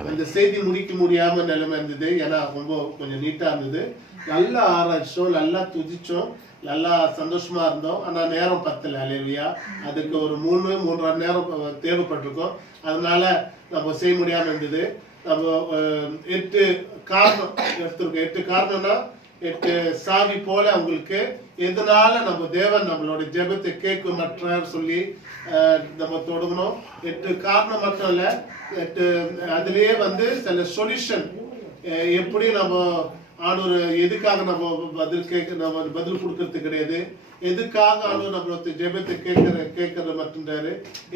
அந்த செய்தி முடிக்க முடியாம நிலைமை இருந்தது. ஏன்னா ரொம்ப கொஞ்சம் நீட்டா இருந்தது. நல்லா ஆராய்ச்சோம், நல்லா துதிச்சோம், நல்லா சந்தோஷமா இருந்தோம். ஆனா நேரம் பத்தல. அல்லேலூயா. அதுக்கு ஒரு 3.5 நேரம் தேவைப்பட்டிருக்கும். அதனால நம்ம செய்ய முடியாம இருந்தது. நம்ம 8 காரணம் எடுத்திருக்கோம். 8 காரணம்னா 8 சாவி போல உங்களுக்கு எதனால நம்ம தேவன் நம்மளோட ஜெபத்தை கேட்குமற்றார் சொல்லி நம்ம தொடங்கணும். 8 காரணம் மட்டும் இல்ல, 8 அதுலயே சில சொல்யூஷன் எப்படி நம்ம ஆண்டவர் எதுக்காக நம்ம பதில் கொடுக்கறது கிடையாது, எதுக்காக ஆண்டவர் நம்மளோட ஜெபத்தை கேட்கறது மட்டும்தாரு,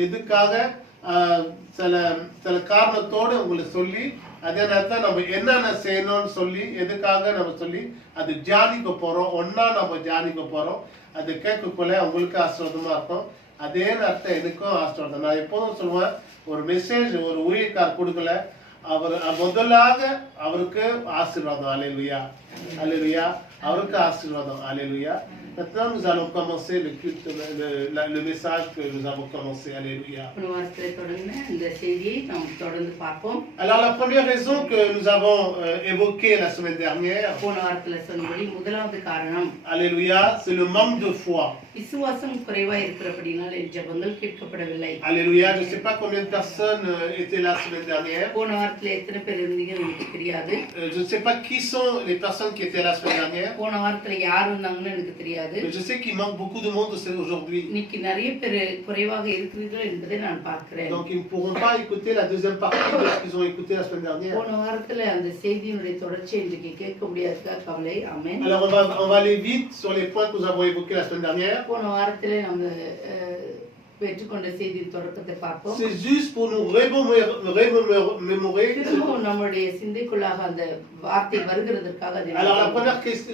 எதுக்காக சில காரணத்தோடு உங்களுக்கு சொல்லி அதே நேரத்தில் நம்ம என்னென்ன செய்யணும்னு சொல்லி எதுக்காக நம்ம சொல்லி அது தியானிக்க போறோம். ஒன்னா நம்ம தியானிக்க போறோம். அது கேட்கக்குள்ள உங்களுக்கு ஆசீர்வாதமா இருக்கும். அதே நேரத்தில் எனக்கும் ஆசீர்வாதம். நான் எப்போதும் சொல்லுவேன், ஒரு மெசேஜ் ஒரு ஊழியக்கார் கொடுக்கல, அவர் முதலாக அவருக்கு ஆசீர்வாதம். அல்லேலூயா, அல்லேலூயா. அவருக்கு ஆசீர்வாதம். அல்லேலூயா. Maintenant, nous allons commencer le culte, le message que nous avons commencé. Alléluia. Alors, la première raison que nous avons évoquée la semaine dernière, Alléluia, c'est le manque de foi. Alléluia. Je ne sais pas combien de personnes étaient là la semaine dernière. Je ne sais pas qui sont les personnes qui étaient là la semaine dernière. Mais je sais qu'il manque beaucoup de monde aujourd'hui. Donc ils ne pourront pas écouter la deuxième partie de ce qu'ils ont écouté la semaine dernière. Alors on va aller vite sur les points que nous avons évoqués la semaine dernière. C'est juste pour nous remémorer. Alors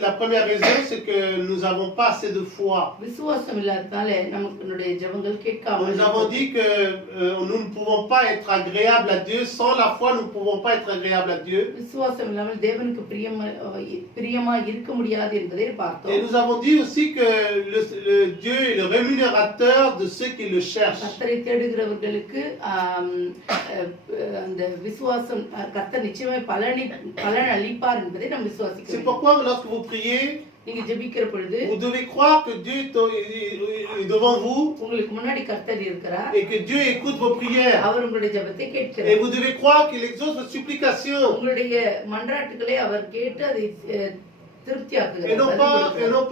la première raison, c'est que nous n'avons pas assez de foi. Nous avons dit que nous ne pouvons pas être agréables à Dieu. Sans la foi, nous ne pouvons pas être agréables à Dieu. Et nous avons dit aussi que le Dieu est le rémunérateur de ceux qui le cherchent. C'est pourquoi lorsque vous priez, vous devez croire que Dieu est devant vous et que Dieu écoute vos prières. Et vous devez croire qu'il exauce vos supplications. Et non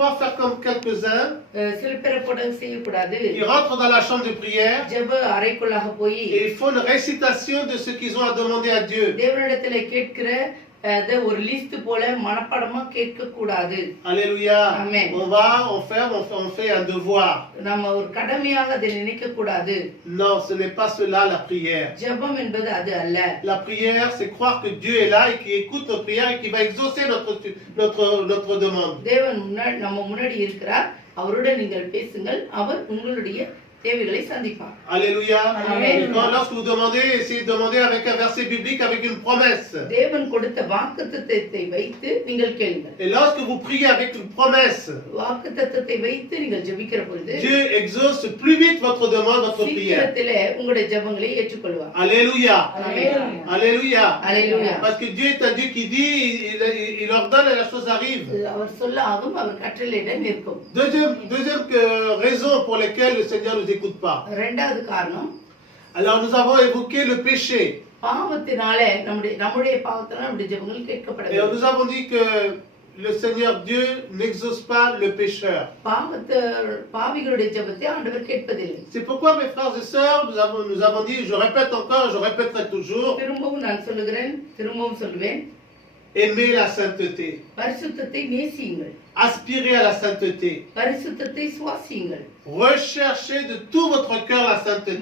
pas faire comme quelques-uns qui rentrent dans la chambre de prière et ils font une récitation de ce qu'ils ont à demander à Dieu. Alléluia. On fait un devoir. Non, ce n'est pas cela la prière. La prière, c'est croire que Dieu est là et qu'il écoute nos prières et qu'il va exaucer notre demande. Alléluia. Amen. Lorsque vous demandez, essayez de demander avec un verset biblique, avec une promesse. Et lorsque vous priez avec une promesse, Dieu exauce plus vite votre demande, votre prière. Alléluia. Amen. Alléluia. Alléluia. Parce que Dieu est un Dieu qui dit, il ordonne et la chose arrive. Deuxième raison pour laquelle le Seigneur nous écoute pas. Alors nous avons évoqué le péché. Et nous avons dit que le Seigneur Dieu n'exauce pas le pécheur. C'est pourquoi mes frères et sœurs, nous avons dit, je répète encore, je répéterai toujours, aimer la sainteté. Aspirez à la sainteté. Recherchez de tout votre cœur la sainteté.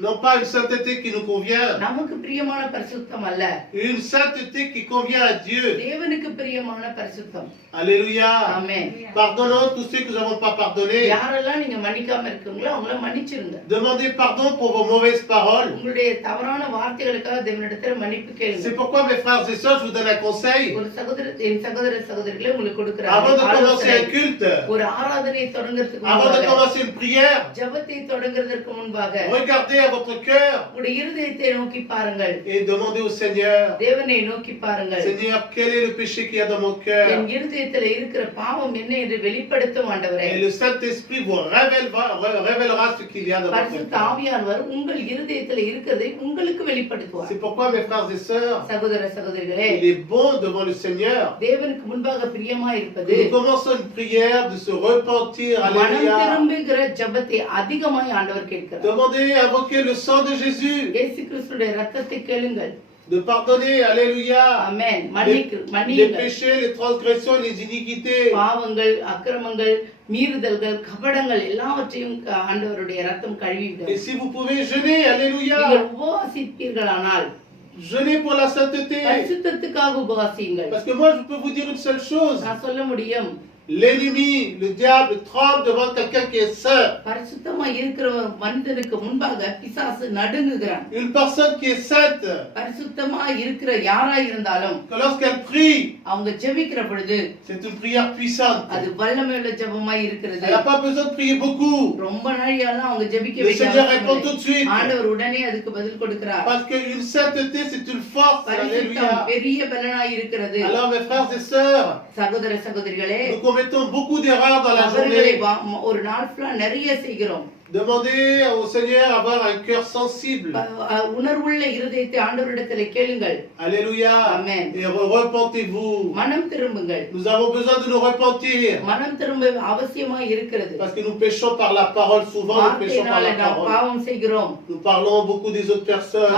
Non pas une sainteté qui nous convient. Une sainteté qui convient à Dieu. Alléluia. Amen. Pardonnons tous ceux que nous n'avons pas pardonné. Demandez pardon pour vos mauvaises paroles. C'est pourquoi mes frères et sœurs, je vous donne un conseil. Avant de commencer un culte, ஆராதனை தொடங்குறதுக்கு Avant de முன்பாக, commencer une prière, ஜெபத்தை தொடங்குறதற்கு முன்பாக regardez à votre cœur உங்களுடைய இருதயத்தை நோக்கி பாருங்கள். et demandez au Seigneur, தேவனை நோக்கி பாருங்கள். Seigneur, quel est le péché qu'il y a dans mon cœur? என் இருதயத்துல இருக்கிற பாவம் என்ன என்று வெளிப்படுத்தும் ஆண்டவரே. Et le Saint-Esprit vous révélera ce qu'il y a dans votre பரிசுத்த cœur. ஆவியானவர் உங்கள் இருதயத்துல இருக்கிறதை உங்களுக்கு வெளிப்படுத்துவார். C'est pourquoi, mes frères et sœurs, சகோதர சகோதரிகளே, il est bon devant le Seigneur தேவனுக்கு முன்பாக பிரியமா இருப்பது que nous commençons une prière, de se repentir, மனம் alléluia. திரும்புகிற ஜெபத்தை அதிகமாய் ஆண்டவர் கேட்கிறார். Demandez, invoquez le sang de Jésus, இயேசு கிறிஸ்துவின் இரத்தத்தை கேளுங்கள். de pardonner, alléluia, ஆமென். les மன்னியுங்கள். péchés, les transgressions, les iniquités. பாவங்கள், அக்கிரமங்கள், மீறுதல்கள், கபடங்கள் எல்லாவற்றையும் ஆண்டவருடைய இரத்தம் Et கழுவிவிடும். si vous pouvez jeûner, alléluia, நீங்கள் உபவாசிப்பீர்களானால் jeûnez pour la sainteté. பரிசுத்தத்துக்காக உபவாசியுங்கள். Parce que moi, je peux vous dire une seule chose. நான் சொல்ல முடியும், L'ennemi, le diable, tremble devant quelqu'un qui est saint. பரிசுத்தமா இருக்கிற மனிதனுக்கு முன்பாக பிசாசு நடுங்குகிறான். Une personne qui est sainte, பரிசுத்தமா இருக்கிற யாரா இருந்தாலும் que lorsqu'elle prie, அவங்க ஜெபிக்கிற பொழுது c'est une prière puissante. அது வல்லமையுள்ள ஜெபமாய் இருக்கிறது. Elle n'a pas besoin de prier beaucoup. ரொம்ப நாளையெல்லாம் அவங்க ஜெபிக்க Le வேண்டிய Seigneur அவசியம் répond இல்லை. tout de suite. ஆண்டவர் உடனே அதுக்கு பதில் கொடுக்கிறார். Parce qu'une sainteté, c'est une force. பரிசுத்தம் Alléluia. பெரிய பலனாய் இருக்கிறது. Alors, mes frères et sœurs, சகோதர சகோதரிகளே, nous commettons beaucoup d'erreurs dans la அவர்களை journée. ஒரு நாள் ஃபுல்லா நிறைய செய்கிறோம். Demandez au Seigneur d'avoir un cœur sensible. உணர்வுள்ள இருதயத்தை ஆண்டவரிடத்தில் கேளுங்கள். Alléluia. Amen. Et repentez-vous. மனம் திரும்புங்கள். Nous avons besoin de nous repentir. மனம் திரும்ப அவசியமாய் இருக்கிறது. Parce que nous péchons par la parole souvent, nous péchons par வார்த்தையினால la நாம் parole. பாவம் செய்கிறோம். Nous parlons beaucoup des autres personnes.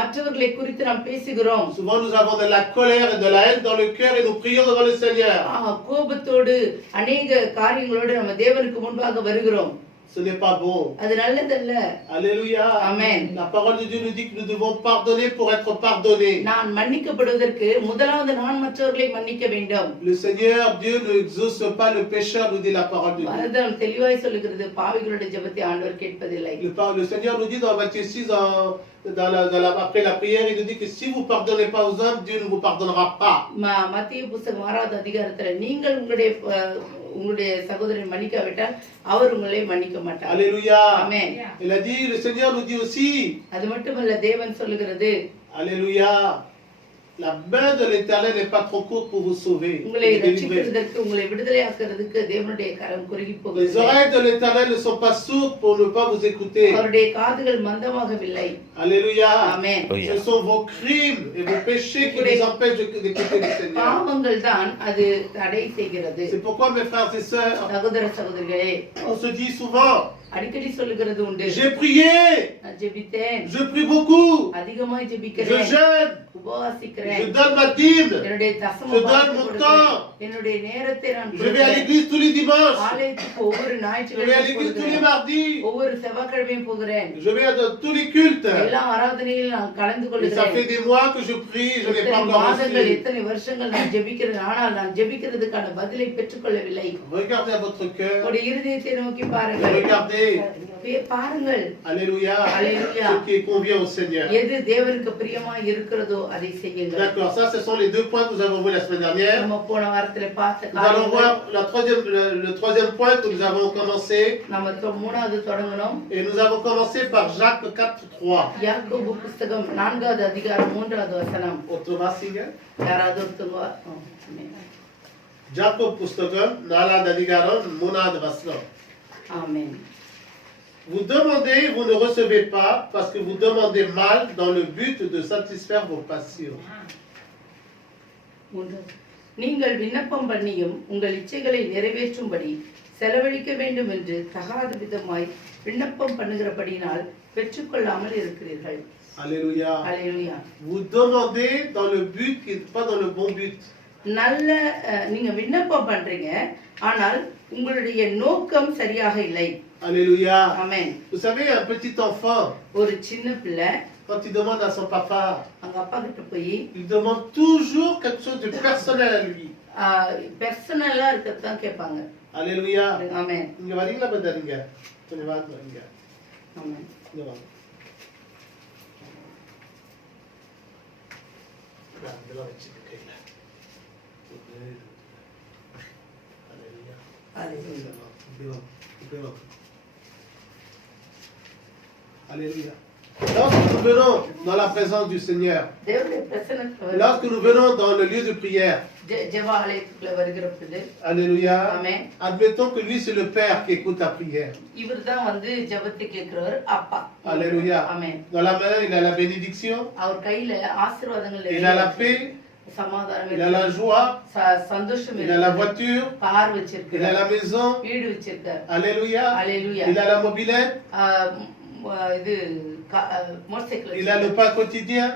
மற்றவர்களை குறித்து நாம் பேசுகிறோம். Souvent nous avons de la colère et de la haine dans le cœur et nous prions devant le Seigneur. கோபத்தோடு அநேக காரியங்களோடு நம்ம தேவனுக்கு முன்பாக வருகிறோம். Ce n'est pas bon. அது நல்லதல்ல. Alléluia. Amen. La parole de Dieu nous dit que nous devons pardonner pour être pardonnés. நான் மன்னிக்கப்படுவதற்கு முதலாவது நான் மற்றவர்களை மன்னிக்க வேண்டும். Le Seigneur Dieu n'exauce pas le pécheur, nous dit la parole de Dieu. வேதம் தெளிவாய் சொல்லுகிறது, பாவிகளுடைய ஜெபத்தை ஆண்டவர் கேட்பதில்லை. Le Seigneur nous dit dans Matthieu 6, après la prière, il nous dit que si vous ne pardonnez pas aux hommes, Dieu ne vous pardonnera pas. மத்திய புத்தகம் 6வது அதிகாரத்துல நீங்கள் உங்களுடைய சகோதரனை மன்னிக்காவிட்டால் அவர் உங்களை மன்னிக்க மாட்டார். Alléluia. Amen. Il a dit, le Seigneur nous dit aussi. அது மட்டுமல்ல, தேவன் சொல்லுகிறது, Alléluia. La main de l'Éternel n'est pas trop courte pour vous sauver. உங்களை ரட்சிக்கிறதுக்கு, உங்களை விடுதலையாக்குறதுக்கு தேவனுடைய கரம் குறுகி போகிறது. Les oreilles de l'Éternel ne sont pas sourdes pour ne pas vous écouter. அவருடைய காதுகள் மந்தமாகவில்லை. Alléluia. Amen. Ce sont vos crimes et vos péchés qui vous empêchent d'écouter le Seigneur. பாவங்கள் தான் அது தடை செய்கிறது. C'est pourquoi, mes frères et sœurs, சகோதர சகோதரிகளே, on se dit souvent, அடிக்கடி சொல்லுகிறது உண்டு, j'ai prié, நான் ஜெபித்தேன், je prie beaucoup, அதிகமாய் je ஜெபிக்கிறேன், jeûne, உபவாசிக்கிறேன், je donne ma dîme, என்னுடைய தசம je donne பாகத்தை mon கொடுக்கிறேன், temps, என்னுடைய நேரத்தை நான் je vais à கொடுக்கிறேன், l'église tous les dimanches, ஆலயத்துக்கு ஒவ்வொரு je vais à ஞாயிற்றுக்கிழமையும் l'église tous les போகிறேன், mardis, ஒவ்வொரு செவ்வாய்க்கிழமையும் போகிறேன், je vais à tous les cultes. எல்லா ஆராதனையிலும் நான் கலந்து Et ça கொள்கிறேன். fait des mois que je prie, je n'ai pas எத்தனை encore மாதங்கள், reçu. எத்தனை வருஷங்கள் நான் ஜெபிக்கிறேன், ஆனால் நான் ஜெபிக்கிறதுக்கான பதிலை பெற்றுக்கொள்ளவில்லை. Regardez à votre cœur, உங்களுடைய இருதயத்தை நோக்கி பாருங்கள். regardez, பாருங்கள். Alléluia, Alléluia. ce qui convient au Seigneur. எது தேவனுக்கு பிரியமா இருக்கிறதோ அதை செய்யுங்கள். D'accord, ça ce sont les deux points que nous avons vus la semaine dernière. நம்ம போன வாரத்துல பார்த்த Nous allons காரியங்கள். voir le troisième point que nous avons commencé. நம்ம மூணாவது தொடங்கணும். Et nous avons commencé par Jacques 4:3. யாக்கோபு புத்தகம் 4வது அதிகாரம் 3வது வசனம். Automatique. யாராவது ஒருத்தவங்க Jacob Pustakam, Nalad Adigaron, Monad Vaslam. Amen. Vous demandez, vous ne recevez pas parce que vous demandez mal dans le but de satisfaire vos passions. நீங்கள் விண்ணப்பம் பண்ணியும் உங்கள் இச்சைகளை நிறைவேற்றும்படி செலவழிக்க வேண்டும் என்று தகாத விதமாய் விண்ணப்பம் பண்ணுகிறபடியினால் பெற்றுக்கொள்ளாமல் இருக்கிறீர்கள். Alléluia. Alléluia. Vous demandez dans le but qui n'est pas dans le bon but. நல்ல நீங்க விண்ணப்பம் பண்றீங்க, ஆனால் உங்களுடைய நோக்கம் சரியாக இல்லை. Alléluia. Amen. Vous savez, un petit enfant, ஒரு சின்ன பிள்ளை quand il demande à son papa, அவங்க அப்பா கிட்ட போய் il demande toujours quelque chose de personnel à lui. பர்சனலா இருக்கிறது தான் கேட்பாங்க. Alléluia. ஆமென். இங்க வரீங்களா பதறீங்க? கொஞ்சம் வாங்க வரீங்க. ஆமென். இங்க வாங்க. இதெல்லாம் வச்சுக்க கையில. Alléluia. Alléluia. Lorsque nous venons dans la présence du Seigneur, தேவனுடைய பிரசன்னத்துல lorsque nous venons dans le lieu de prière, ஜெப ஆலயத்துக்குள்ள வருகிற பொழுது Alléluia, Amen. admettons que lui c'est le Père qui écoute ta prière. இவர்தான் வந்து ஜெபத்தை கேட்கிறவர் அப்பா. Alléluia. Amen. Dans la main, il a la bénédiction, அவர் கையில ஆசீர்வாதங்கள் il a la paix, சமாதானம் il a la joie, சந்தோஷம் il a la voiture, car il a வச்சிருக்கிறார், la maison. வீடு வச்சிருக்கார். Alléluia. Alléluia. Il a la mobilette, இது motor cycle il a le pain quotidien,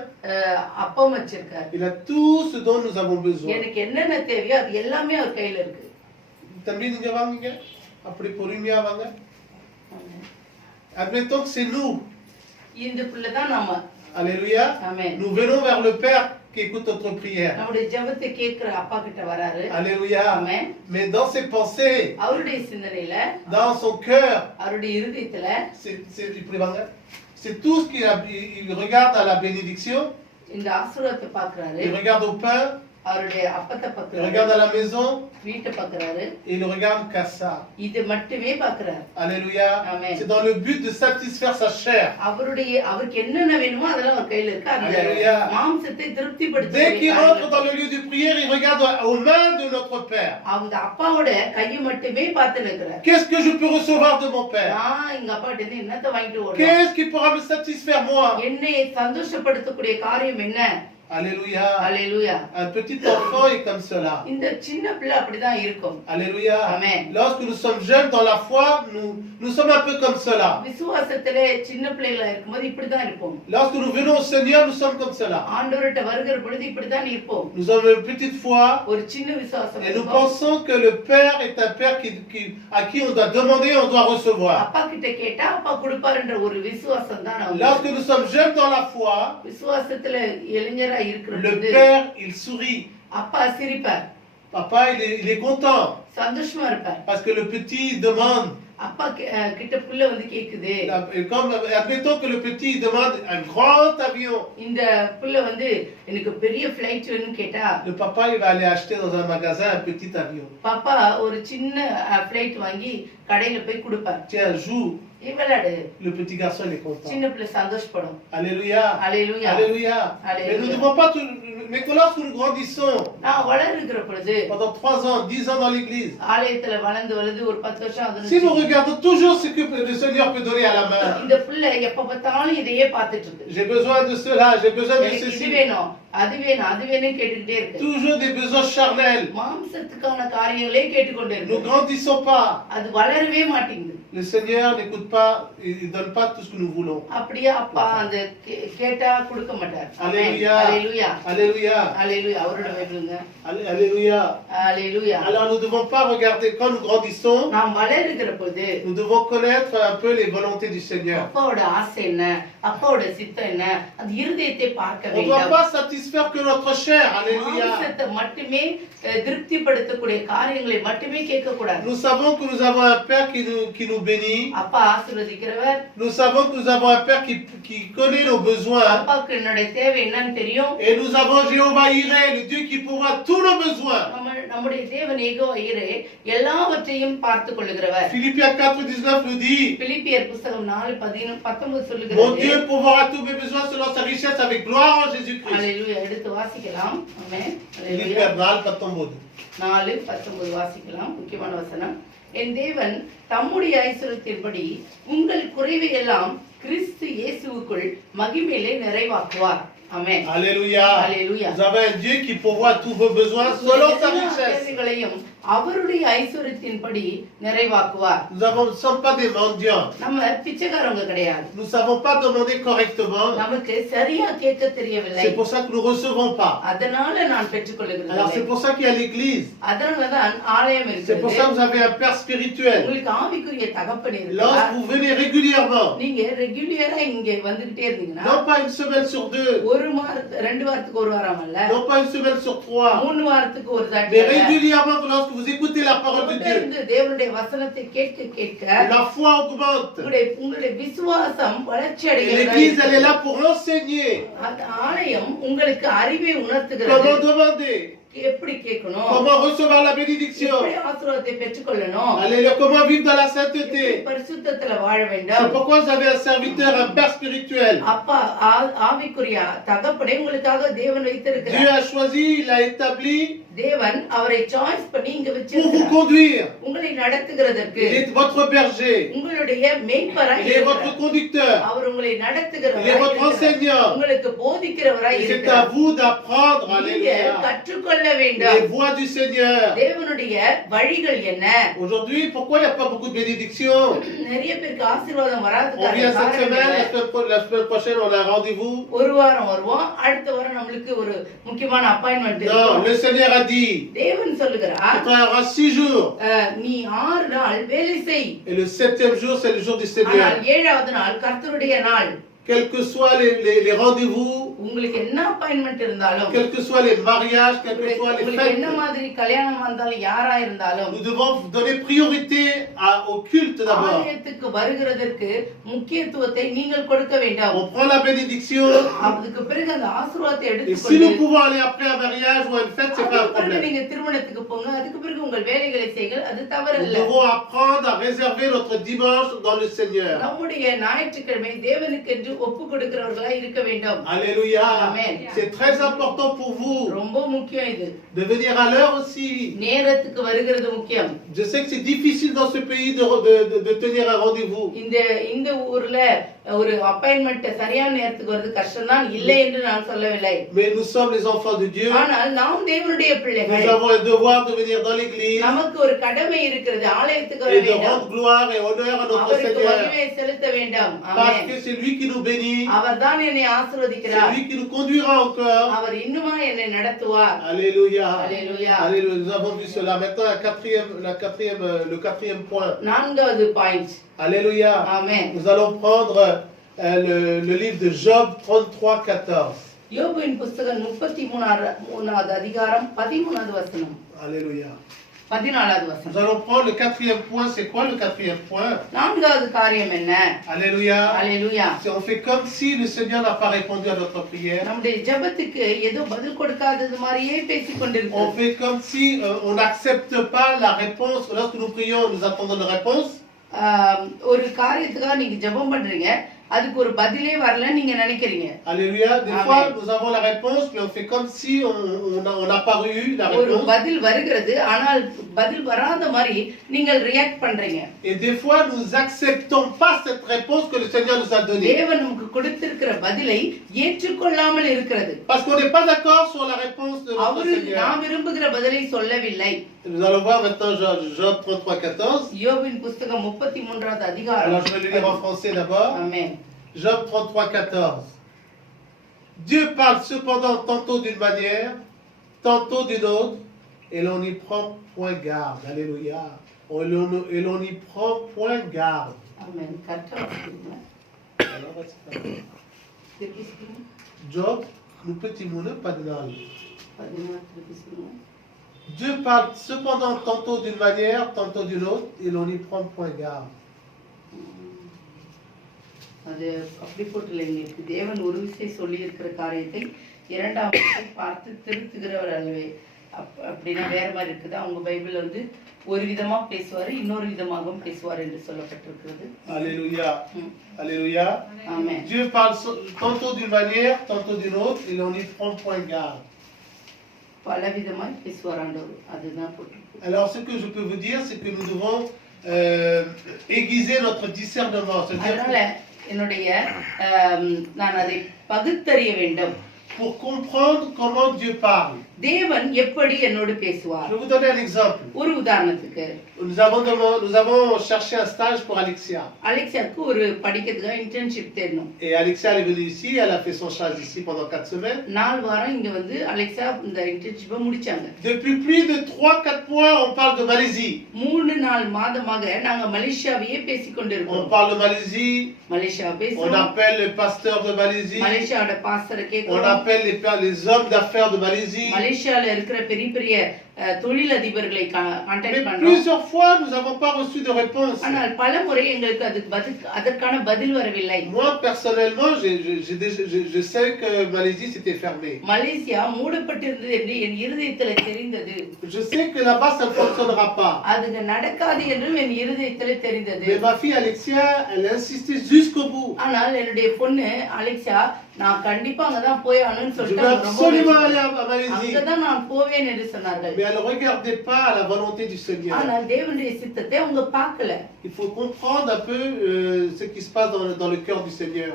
அப்பம் வச்சிருக்கார். il a tout ce dont nous avons besoin. எனக்கு என்னென்ன தேவையோ அது எல்லாமே அவர் கையில இருக்கு. தம்பி நீங்க வாங்குங்க, அப்படி பொறுமையா வாங்க. Admettons que c'est nous. இந்த பிள்ளை தான் நாம. Alléluia. Amen. Nous venons vers le Père qui écoute notre prière. நம்முடைய ஜெபத்தை கேட்கிற அப்பா கிட்ட வராரு. Alléluia. Amen. Mais dans ses pensées, அவருடைய சிந்தனையில, dans son cœur, அவருடைய இருதயத்துல c'est tout ce qu'il regarde à la bénédiction, இந்த ஆசீர்வாதத்தை பார்க்கறாரு. il regarde au pain, அவருடைய அப்பத்தை il பார்க்கறாரு. regarde à la maison, வீட்டை பார்க்கறாரு. et il regarde qu'à ça. இது மட்டுமே பார்க்கறாரு. Alléluia. Amen. C'est dans le but de satisfaire sa chair. அவருக்கு என்னென்ன வேணுமோ அதெல்லாம் அவர் கையில இருக்கு. அந்த Alléluia. மாம்சத்தை திருப்திப்படுத்த Dès qu'il rentre dans le lieu de prière, il regarde aux mains de notre Père. அவங்க அப்பாவோட கையை மட்டுமே பார்த்து நிற்கிறார். Qu'est-ce que je peux recevoir de mon Père? நான் எங்க அப்பா கிட்ட இருந்து என்னத்தை வாங்கிட்டு ஓடுறேன்? Qu'est-ce qui pourra me satisfaire moi? என்னை சந்தோஷப்படுத்தக்கூடிய காரியம் என்ன? Alléluia. Alléluia. Un petit enfant est comme cela. இந்த சின்ன பிள்ளை அப்படிதான் இருக்கும். Alléluia. Amen. Lorsque nous sommes jeunes dans la foi, nous sommes un peu comme cela. விசுவாசத்திலே சின்ன பிள்ளைகளா இருக்கும்போது இப்படிதான் இருப்போம். Lorsque nous venons au Seigneur, nous sommes comme cela. ஆண்டவர்கிட்ட வருகிற பொழுது இப்படிதான் இருப்போம். Nous avons une petite foi ஒரு சின்ன விசுவாசம் et nous இருக்கும். pensons que le Père est un Père à qui on doit demander, on doit recevoir. அப்பா கிட்ட கேட்டா அப்பா கொடுப்பாருன்ற ஒரு விசுவாசம் தான் நமக்கு. Lorsque nous sommes jeunes dans la foi, விசுவாசத்துல இளைஞரா இருக்கிற le பொழுது Père, il sourit. அப்பா சிரிப்பார். Papa, il est content சந்தோஷமா இருப்பார். parce que le petit demande. அப்பா கிட்ட புள்ள வந்து கேக்குது. Comme admettons que le petit demande un grand avion. இந்த புள்ள வந்து எனக்கு பெரிய ஃளைட் வேணும்னு கேட்டா Le papa, il va aller acheter dans un magasin un petit avion. பாப்பா ஒரு சின்ன ஃளைட் வாங்கி கடையில போய் கொடுப்பார். Tiens, joue. விளையாடு. Le petit garçon, il est content. சின்ன பிள்ளை சந்தோஷப்படும். Alléluia. Alléluia. Alléluia. Alléluia. Mais nous ne devons pas mais que lorsque nous grandissons நான் வளருகிற பொழுது pendant 3 ans, 10 ans dans l'église, ஆலயத்துல வளர்ந்து ஒரு 10 வருஷம் ஆகுது. si nous regardons toujours ce que le Seigneur peut donner à la main, இந்த பிள்ளை எப்ப பார்த்தாலும் இதையே பார்த்துட்டு இருக்கு. j'ai besoin de cela, j'ai besoin de இது ceci. வேணும், அது வேணும், அது வேணும் கேட்டுக்கிட்டே இருக்கு. Toujours des besoins charnels. மாம்சத்துக்கான காரியங்களே கேட்டுக்கொண்டே Nous இருக்கு. grandissons pas. அது வளரவே மாட்டேங்குது. Le Seigneur n'écoute pas, il donne pas tout ce que nous voulons. அப்படியே அப்பா அந்த கேட்டா கொடுக்க மாட்டார். Alléluia. Alléluia. Alléluia. Alléluia. அவரோட வேணுங்க. Alléluia. Alléluia. Alors nous ne devons pas regarder quand nous grandissons. நாம் வளருகிற போது Nous devons connaître un peu les volontés du Seigneur. அப்பாவோட ஆசை என்ன, அப்பாவோட சித்தம் என்ன, அந்த இருதயத்தை பார்க்க On ne doit வேண்டும். pas satisfaire que notre chair. Alléluia. மாம்சத்தை மட்டுமே திருப்திப்படுத்தக்கூடிய காரியங்களை மட்டுமே கேட்க கூடாது. Nous savons que nous avons un Père qui nous bénit. அப்பா ஆசீர்வதிக்கிறவர். Nous savons que nous avons un Père qui connaît nos besoins. அப்பாக்கு என்னோட தேவை என்னன்னு தெரியும். Et nous avons Jéhovah Iré, le Dieu qui pourra tous nos besoins. நம்முடைய தேவன் யெகோவா ஈரே எல்லாவற்றையும் பார்த்துக் கொள்ளுகிறவர். Philippiens 4:19 nous dit, பிலிப்பியர் புத்தகம் 4:19 mon சொல்லுகிறது. Dieu pourvoira tous mes besoins selon sa richesse avec gloire en Jésus-Christ. அல்லேலூயா. எடுத்து வாசிக்கலாம். ஆமென். அல்லேலூயா. Philippiens 4:19. 4:19 வாசிக்கலாம். முக்கியமான வசனம். என் தேவன் தம்முடைய ஐஸ்வரியத்தின்படி உங்கள் குறைவை எல்லாம் கிறிஸ்து இயேசுவுக்குள் மகிமையிலே நிறைவாக்குவார். Amen. Alléluia. Alléluia. Vous avez un Dieu qui pourvoit tous vos besoins selon sa richesse. தேவைகளையும் அவருடைய ஐஸ்வரியத்தின்படி நிறைவாக்குவார். Nous ne sommes pas des mendiants. நம்ம பிச்சைக்காரங்க கிடையாது. Nous ne savons pas demander correctement. நமக்கு சரியா கேட்க தெரியவில்லை. C'est pour ça que nous ne recevons pas. அதனால நான் பெற்றுக்கொள்கிறேன். Alors c'est pour ça qu'il y a l'église. அதனால தான் ஆலயம் C'est இருக்குது. pour ça que vous avez un Père spirituel. உங்களுக்கு ஆவிக்குரிய தகப்பன் Lorsque இருக்கிறார். vous venez régulièrement, நீங்க ரெகுலரா இங்க வந்துகிட்டே இருந்தீங்கன்னா non pas une semaine sur 2, ஒரு வாரத்துக்கு 2 வாரத்துக்கு ஒரு வாரம் அல்ல, non pas une semaine sur 3, 3 வாரத்துக்கு ஒரு mais தடவை régulièrement lorsque vous écoutez la parole de Dieu, தேவனுடைய வசனத்தை கேட்க கேட்க la foi augmente. உங்களுடைய விசுவாசம் வளர்ச்சி Et l'église, elle est அடைகிறது. là pour enseigner. அந்த ஆலயம் உங்களுக்கு அறிவை Comment உணர்த்துகிறது. demander? எப்படி கேட்கணும், comment recevoir la bénédiction, எப்படி ஆசீர்வாதத்தை பெற்றுக்கொள்ளணும், alléluia, comment vivre dans la sainteté. பரிசுத்தத்துல வாழ C'est வேண்டும். pourquoi vous avez un serviteur, un père spirituel. அப்பா ஆவிக்குரிய தகப்பனை உங்களுக்காக தேவன் Dieu வைத்திருக்கிறார். a choisi, il a établi தேவன் அவரை சாய்ஸ் பண்ணி இங்க pour vous வச்சிருக்கிறார். conduire. உங்களை நடத்துகிறதற்கு Il est votre berger, உங்களுடைய மேய்ப்பராய் il est votre இருக்கிறார். conducteur, அவர் உங்களை il est நடத்துகிறவராய் votre இருக்கிறார். enseignant. உங்களுக்கு போதிக்கிறவராய் Et c'est à இருக்கிறார். vous d'apprendre, நீங்க alléluia, கற்றுக்கொள்ள les வேண்டும். voies du Seigneur. தேவனுடைய வழிகள் என்ன? Aujourd'hui, pourquoi il n'y a pas beaucoup de bénédictions? நிறைய பேருக்கு ஆசீர்வாதம் On வராதுக்கான vient cette காரணம் semaine, என்ன? la semaine prochaine, on a un rendez-vous. ஒரு வாரம் வருவோம், அடுத்த வாரம் நம்மளுக்கு ஒரு முக்கியமான அப்பாயின்மெண்ட் Non, இருக்கும். le Seigneur a dit, தேவன் சொல்லுகிறார், tu travailleras 6 jours. நீ 6 நாள் வேலை செய், Et le 7e jour, c'est le jour du Seigneur. ஆனால் 7வது நாள் கர்த்தருடைய நாள். Quels que soient les rendez-vous, உங்களுக்கு என்ன அப்பாயின்மெண்ட் இருந்தாலும், quels que soient les mariages, quelles que soient les உங்களுக்கு என்ன fêtes, மாதிரி கல்யாணம் வந்தாலும் யாரா இருந்தாலும் nous devons donner priorité au culte d'abord. ஆலயத்துக்கு வருகிறதற்கு முக்கியத்துவத்தை நீங்கள் கொடுக்க வேண்டும். On prend la bénédiction. அதுக்கு பிறகு அந்த ஆசீர்வாதத்தை Et si எடுத்துக்கொண்டு nous pouvons aller après un mariage ou une fête, c'est pas un அதுக்கு பிறகு problème. நீங்க திருமணத்துக்கு போங்க, அதுக்கு பிறகு உங்கள் வேலைகளை செய்யுங்கள், அது Nous தவறல்ல. devons apprendre à réserver notre dimanche dans le Seigneur. நம்முடைய ஞாயிற்றுக்கிழமை தேவனுக்கென்று ஒப்பு கொடுக்கிறவர்களாய் இருக்க வேண்டும். Alléluia. Amen. C'est très important pour vous ரொம்ப முக்கியம் இது. de venir à l'heure aussi. நேரத்துக்கு வருகிறது முக்கியம். Je sais que c'est difficile dans ce pays de tenir un rendez-vous. இந்த ஊர்ல ஒரு அப்பாயின்மெண்ட் சரியான நேரத்துக்கு வருது கஷ்டம்தான், இல்லை என்று நான் சொல்லவில்லை. Mais nous sommes les enfants de Dieu. ஆனால் நாம் தேவனுடைய பிள்ளைகள். Nous avons un devoir de venir dans l'église நமக்கு ஒரு கடமை இருக்கிறது, ஆலயத்துக்கு வர et de வேண்டும், rendre gloire et honneur à notre அவருக்கு Seigneur. மகிமையை செலுத்த வேண்டும். Parce ஆமென். que c'est lui qui nous bénit, அவர்தான் என்னை c'est ஆசீர்வதிக்கிறார், lui qui nous conduira encore. அவர் இன்னுமா என்னை நடத்துவார். Alléluia. Alléluia. Alléluia. Nous avons vu cela. Maintenant, le quatrième point. 4வது பாயிண்ட். Alléluia. ஆமென். Nous allons prendre le livre de Job 33:14. யோபுவின் புத்தகம் 33வது அதிகாரம் 13வது வசனம், Alléluia. 14வது Nous வசனம். allons prendre le quatrième point. C'est quoi le quatrième point? 4வது காரியம் என்ன? Alléluia. Hallelujah. On fait comme si le Seigneur n'a pas répondu à notre prière. நம்முடைய ஜெபத்துக்கு ஏதோ பதில் கொடுக்காதது மாதிரியே பேசிக் On கொண்டிருக்கிறோம். fait comme si on n'accepte pas la réponse. Lorsque nous prions, nous attendons une réponse. ஒரு காரியத்துக்காக நீங்க ஜெபம் பண்றீங்க, அதுக்கு ஒரு பதிலே வரல நீங்க நினைக்கிறீங்க. Alléluia. Des Amen. fois, nous avons la réponse, mais on fait comme si on n'a pas eu la ஒரு réponse. பதில் வருகிறது, ஆனால் பதில் வராத மாதிரி நீங்கள் ரியாக்ட் பண்றீங்க. Et des fois, nous acceptons pas cette réponse que le Seigneur nous a donnée. தேவன் நமக்கு கொடுத்திருக்கிற பதிலை ஏற்றுக்கொள்ளாமல் இருக்கிறது. Parce qu'on n'est pas d'accord sur la réponse de notre அவரு Seigneur. நாம் விரும்புகிற பதிலை சொல்லவில்லை. Nous allons voir maintenant Job 33:14. யோபின் புத்தகம் 33வது அதிகாரம். Alors, je vais le lire en français d'abord. ஆமென். Job 33:14. Dieu parle cependant tantôt d'une manière, tantôt d'une autre, et l'on n'y prend point garde. Alléluia. Et l'on n'y prend point garde. ஆமென். கரெக்டா வாசிக்கிறீங்களா? Alors, c'est pas mal. திருப்பி சொல்லுங்க. Job, nous petit moulin, pas de mal. 14 திருப்பி சொல்லுங்க. Dieu parle cependant tantôt d'une manière, tantôt d'une autre, et l'on n'y prend point garde. அது அப்படி போட்டுல எங்களுக்கு தேவன் ஒரு விஷயம் சொல்லி இருக்கிற காரியத்தை இரண்டாம் பார்த்து திருத்துகிறவர் அல்லவே. அப்படின்னா வேற மாதிரி இருக்குது. அவங்க பைபிள் வந்து ஒரு விதமா பேசுவாரு, இன்னொரு விதமாகவும் பேசுவார் என்று சொல்லப்பட்டிருக்கிறது. Alléluia. Alléluia. ஆமென். Dieu parle tantôt d'une manière, tantôt d'une autre, et l'on n'y prend point garde. பல விதமாய் பேசுவார் ஆண்டவர், அதுதான் போட்டிருக்கு. Alors, ce que je peux vous dire, c'est que nous devons aiguiser notre discernement. அதனால என்னுடைய நான் அதை பகுத்தறிய வேண்டும். Pour comprendre comment Dieu parle. தேவன் எப்படி என்னோடு பேசுவார்? Je vais vous donner un exemple. ஒரு உதாரணத்துக்கு Nous avons cherché un stage pour Alexia. அலெக்சாக்கு ஒரு படிக்கிறதுக்கு இன்டர்ன்ஷிப் தேடணும். Et Alexia elle est venue ici, elle a fait son stage ici pendant 4 semaines. 4 வாரம் இங்க வந்து அலெக்சா இந்த இன்டர்ன்ஷிப்பை முடிச்சாங்க. Depuis plus de 3-4 mois, on parle de Malaisie. 3-4 மாதமாக நாங்க மலேசியாவையே பேசிக் On கொண்டிருக்கிறோம். parle de Malaisie. Malaysia On பேசுறோம். appelle le pasteur de Malaisie. மலேசியாவோட பாஸ்டரை On கேக்குறோம். appelle appelle les hommes d'affaires de Malaisie. மலேசியால இருக்கிற பெரிய பெரிய தொழிலதிபர்களை Mais கான்டாக்ட் பண்ணோம். plusieurs fois, nous n'avons pas reçu de réponse. ஆனால் பல முறை எங்களுக்கு அதற்கான பதில் வரவில்லை. Moi, personnellement, je sais que Malaisie s'était fermée. Malaysia மூடப்பட்டிருந்தது என்று என் இருதயத்துல தெரிந்தது. Je sais que là-bas, ça ne fonctionnera pas. அது நடக்காது என்றும் என் இருதயத்துல தெரிந்தது. Mais ma fille Alexia, elle a insisté jusqu'au bout. ஆனால் என்னுடைய பொண்ணு அலெக்சா நான் கண்டிப்பா அங்கதான் போய் ஆகணும்னு Je சொல்லிட்டு veux அவங்க ரொம்ப absolument aller à Malaisie. அங்கதான் நான் போவேன் என்று சொன்னார்கள். Mais elle ne regardait pas à la volonté du Seigneur. ஆனால் தேவனுடைய சித்தத்தை அவங்க பார்க்கல. Il faut comprendre un peu ce qui se passe dans le cœur du Seigneur.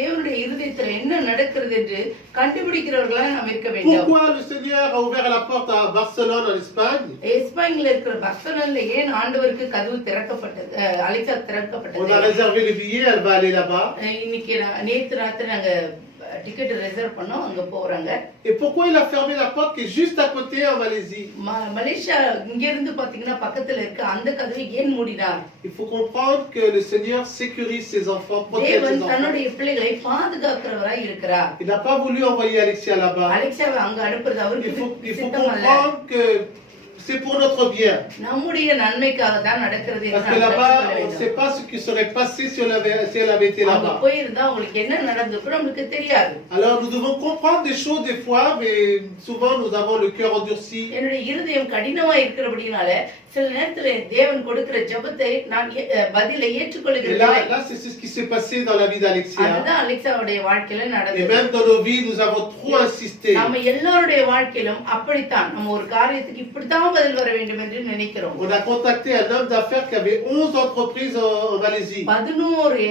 தேவனுடைய இருதயத்துல என்ன நடக்கிறது என்று கண்டுபிடிக்கிறவர்களா நாம் இருக்க வேண்டும். Pourquoi le Seigneur a ouvert la porte à Barcelone en Espagne? எஸ்பாயின்ல இருக்கிற பர்சனல்ல ஏன் ஆண்டவருக்கு கதவு திறக்கப்பட்டது, அலெக்சா திறக்கப்பட்டது. On a réservé le billet, elle va aller là-bas. இன்னைக்கு நேத்து ராத்திரி நாங்க டிக்கெட் ரிசர்வ் பண்ணோம், அங்க போறாங்க. Et pourquoi il a fermé la porte qui est juste à côté en Malaisie? Malaysia இங்க இருந்து பாத்தீங்கன்னா பக்கத்துல இருக்க அந்த கதவை ஏன் மூடினார்? Il faut comprendre que le Seigneur sécurise ses enfants, protège ses தேவன் enfants. தன்னுடைய பிள்ளைகளை பாதுகாக்கிறவராய் இருக்கிறார். Il n'a pas voulu envoyer Alexia là-bas. அலெக்சாவை அங்க அனுப்புறது Il அவருக்கு faut சித்தம் அல்ல. comprendre que c'est pour notre bien. நம்முடைய நன்மைக்காக தான் நடக்கிறது. Parce que là-bas, on ne sait pas ce qui serait passé si elle avait été அங்க là-bas. போயிருந்தா உங்களுக்கு என்ன நடந்திருக்கும் நமக்கு தெரியாது. Alors nous devons comprendre des choses des fois, mais souvent nous avons le cœur endurci. என்னுடைய இருதயம் கடினமா இருக்கிறபடினால சில நேரத்துல தேவன் கொடுக்கிற ஜெபத்தை நான் பதிலை Et ஏற்றுக்கொள்கிறேன். là c'est ce qui s'est passé dans la vie d'Alexia. அதுதான் அலெக்சாவுடைய வாழ்க்கையில Et நடந்தது. même dans nos vies, nous avons trop insisté. நம்ம எல்லாருடைய வாழ்க்கையிலும் அப்படித்தான். நம்ம ஒரு காரியத்துக்கு இப்படித்தான் பதில் வர வேண்டும் என்று நினைக்கிறோம். On a contacté un homme d'affaires qui avait 11 entreprises en Malaisie. 11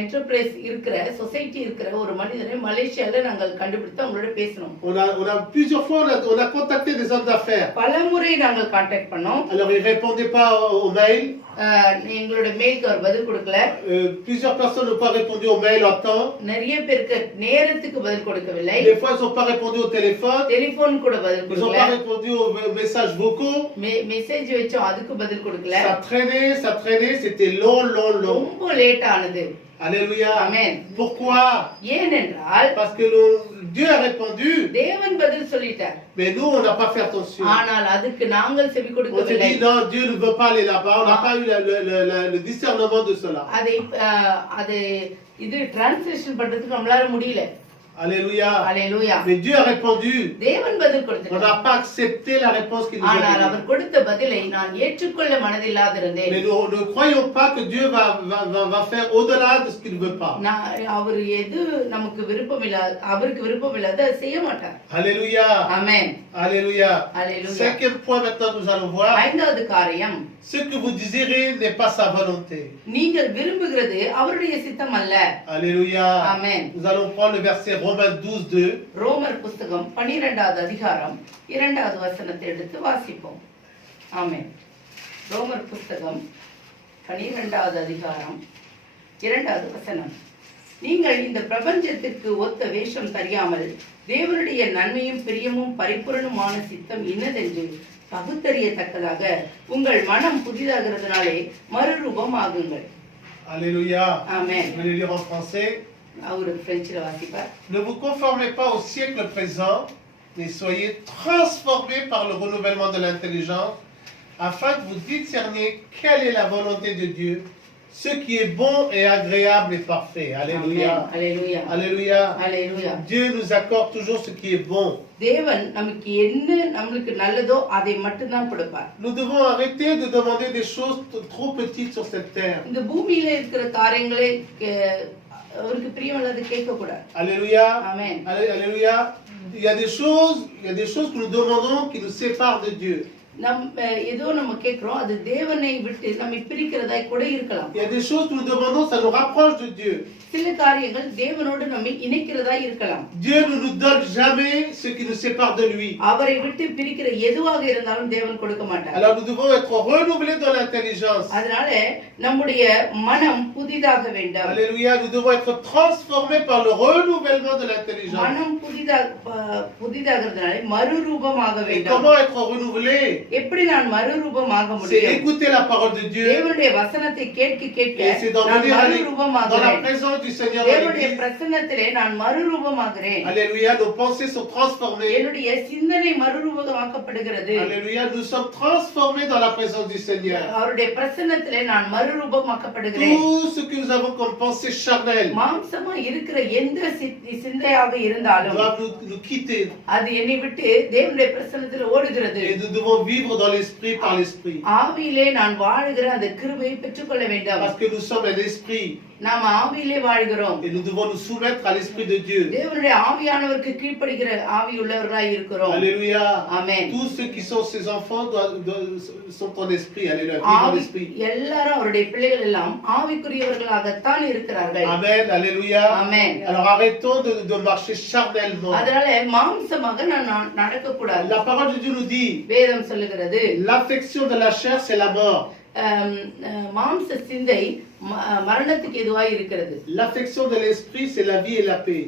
enterprise இருக்கிற சொசைட்டி இருக்கிற ஒரு மனிதனை மலேசியால நாங்கள் கண்டுபிடித்து அவங்களோட பேசணும். On a plusieurs fois on a contacté des hommes d'affaires. பலமுறை நாங்கள் கான்டாக்ட் பண்ணோம். Alors ils répondaient pas au mail. எங்களோட மெயிலுக்கு அவர் பதில் கொடுக்கல. Plusieurs personnes n'ont pas répondu au mail à temps. நிறைய பேருக்கு நேரத்துக்கு பதில் கொடுக்கவில்லை. Des fois ils n'ont pas répondu au téléphone. Telephone கூட பதில் Ils n'ont கொடுக்கல. pas répondu aux messages vocaux. Message வெச்சோம், அதுக்கு பதில் கொடுக்கல. Ça traînait, c'était long. ரொம்ப லேட் ஆனது. Alléluia. Amen. Pourquoi? ஏனென்றால் Parce que Dieu a répondu. தேவன் பதில் சொல்லிட்டார். Mais nous, on n'a pas fait attention. ஆனால் அதுக்கு நாங்கள் செவி On s'est கொடுக்கவில்லை. dit non, Dieu ne veut pas aller là-bas. On n'a pas eu le discernement de cela. அதை இது டிரான்ஸ்லேஷன் பண்றதுக்கு நம்மளால முடியல. Alléluia. Hallelujah. Mais Dieu a répondu. தேவன் பதில் On கொடுத்தார். n'a pas accepté la réponse qu'il nous a ஆனால் donnée. அவர் கொடுத்த பதிலை நான் ஏற்றுக்கொள்ள மனதில்லாதிருந்தேன். Mais nous ne croyons pas que Dieu va faire au-delà de ce qu'il ne veut pas. அவர் எது நமக்கு விருப்பம் இல்லாத அவருக்கு விருப்பம் இல்லாத அதை செய்ய மாட்டார். Alléluia. ஆமென். Alléluia. Alléluia. Cinquième point maintenant nous allons voir. ஐந்தாவது காரியம், Ce que vous désirez n'est pas sa volonté. நீங்கள் விரும்புகிறது அவருடைய சித்தம் அல்ல. Alléluia. ஆமென். Nous allons prendre le verset Romains 12:2. ரோமர் புஸ்தகம் 12வது அதிகாரம் 2வது வசனத்தை எடுத்து வாசிப்போம். ஆமென். ரோமர் புஸ்தகம் 12வது அதிகாரம் 2வது வசனம். நீங்கள் இந்த பிரபஞ்சத்திற்கு ஒத்த வேஷம் தெரியாமல் தேவனுடைய நன்மையும் பிரியமும் பரிபூரணமான சித்தம் இன்னதென்று பகுத்தறியத்தக்கதாக உங்கள் மனம் புதிதாகிறதுனாலே மறுரூபம் ஆகுங்கள். Alléluia. Amen. Je vais le lire en français. அவரு பிரெஞ்சில் வாசிப்பார். Ne vous conformez pas au siècle présent, mais soyez transformés par le renouvellement de l'intelligence, afin que vous discerniez quelle est la volonté de Dieu, ce qui est bon et agréable et parfait. Alléluia. Alléluia. Alléluia. Alléluia. Dieu nous accorde toujours ce qui est bon. தேவன் நமக்கு என்ன நம்மளுக்கு நல்லதோ அதை மட்டும் தான் கொடுப்பார். Nous devons arrêter de demander des choses trop petites sur cette terre. இந்த பூமியில இருக்கிற காரியங்களை அவருக்கு பிரியமில்லாத கேட்க கூடாது. Alléluia. Amen. Alléluia. Il y a des choses que nous demandons qui nous séparent de Dieu. ஏதோ நம்ம கேட்கிறோம், அது தேவனை விட்டு நம்மை பிரிக்கிறதாய் கூட இருக்கலாம். Il y a des choses que nous demandons, ça nous rapproche de Dieu. சில காரியங்கள் தேவனோடு நம்மை இணைக்கிறதாய் இருக்கலாம். Dieu ne nous donne jamais ce qui nous sépare de lui. அவரை விட்டு பிரிக்கிற எதுவாக இருந்தாலும் தேவன் கொடுக்க மாட்டார். Alors nous devons être renouvelés dans l'intelligence. அதனால நம்முடைய மனம் புதிதாக வேண்டும். Alléluia, nous devons être transformés par le renouvellement de l'intelligence. மனம் புதிதாகிறதுனால மறுரூபமாக Et வேண்டும். comment être renouvelé? எப்படி நான் மறுரூபமாக C'est முடியும்? écouter la parole de Dieu. தேவனுடைய வசனத்தை கேட்க கேட்க Et c'est dans நான் dans la மறுரூபமாகிறேன். présence du Seigneur dans தேவனுடைய l'église. பிரசன்னத்திலே நான் மறுரூபமாகிறேன். Alléluia, nos pensées sont transformées. என்னுடைய சிந்தனை மறுரூபமாக்கப்படுகிறது. Alléluia, nous sommes transformés dans la présence du Seigneur. அவருடைய பிரசன்னத்திலே நான் மறுரூபமாக்கப்படுகிறேன். Tout ce que nous avons comme pensée charnelle மாம்சமா இருக்கிற எந்த சிந்தையாக இருந்தாலும் doit nous quitter. அது என்னை விட்டு தேவனுடைய பிரசன்னத்தில் ஓடுகிறது. Et nous devons vivre dans l'esprit par l'esprit. ஆவியிலே நான் வாழுகிற அந்த கிருபையை பெற்றுக்கொள்ள வேண்டும். Parce que nous sommes un esprit. நாம் ஆவியிலே வாழ்கிறோம். Et nous devons nous soumettre à l'esprit de Dieu. தேவனுடைய ஆவியானவருக்கு கீழ்ப்படிகிற ஆவி உள்ளவர்களாய் இருக்கிறோம். Alléluia. Amen. Tous ceux qui sont ses enfants sont en esprit. Alléluia. Vivent en esprit. எல்லாரும் அவருடைய பிள்ளைகள் எல்லாம் ஆவிக்குரியவர்களாகத்தான் இருக்கிறார்கள். Amen. Alléluia. Amen. Alors arrêtons de marcher charnellement. அதனால மாம்சமாக நான் நடக்க கூடாது. La parole de Dieu nous dit, வேதம் சொல்லுகிறது, l'affection de la chair c'est la mort. மாம்ச சிந்தை மரணத்துக்கு எதுவாய் இருக்கிறது. L'affection de l'esprit c'est la vie et la paix.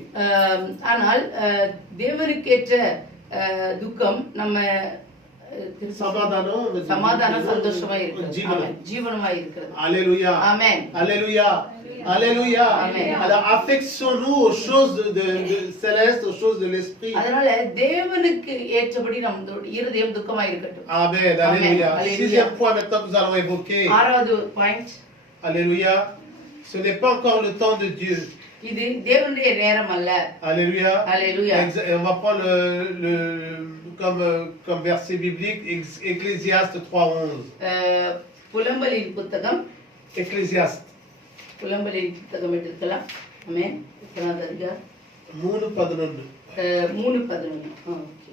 ஆனால் தேவனுக்கேற்ற துக்கம் நம்ம சமாதானம் சந்தோஷமாய் இருக்கிறது. ஜீவனமாய் இருக்கிறது. Alléluia. Amen. Alléluia. Alléluia. Amen. Alors affectionnons-nous aux choses de célestes, aux choses de l'esprit. அதனால தேவனுக்கு ஏற்றபடி நம்ம இருதயம் துக்கமாய் இருக்கட்டும். Amen. Alléluia. Sixième point maintenant que nous allons évoquer. ஆறாவது point. Alléluia. Ce n'est pas encore le temps de Dieu. இது தேவனுடைய நேரம் அல்ல. Alléluia. Alléluia. On va prendre comme verset biblique Ecclésiaste 3:11. புலம்பலின் புத்தகம். Ecclésiaste. புலம்பலின் புத்தகம் எடுக்கலாம். ஆமென். எத்தனாவது அதிகாரம்? 3:11. 3:11. ஓகே.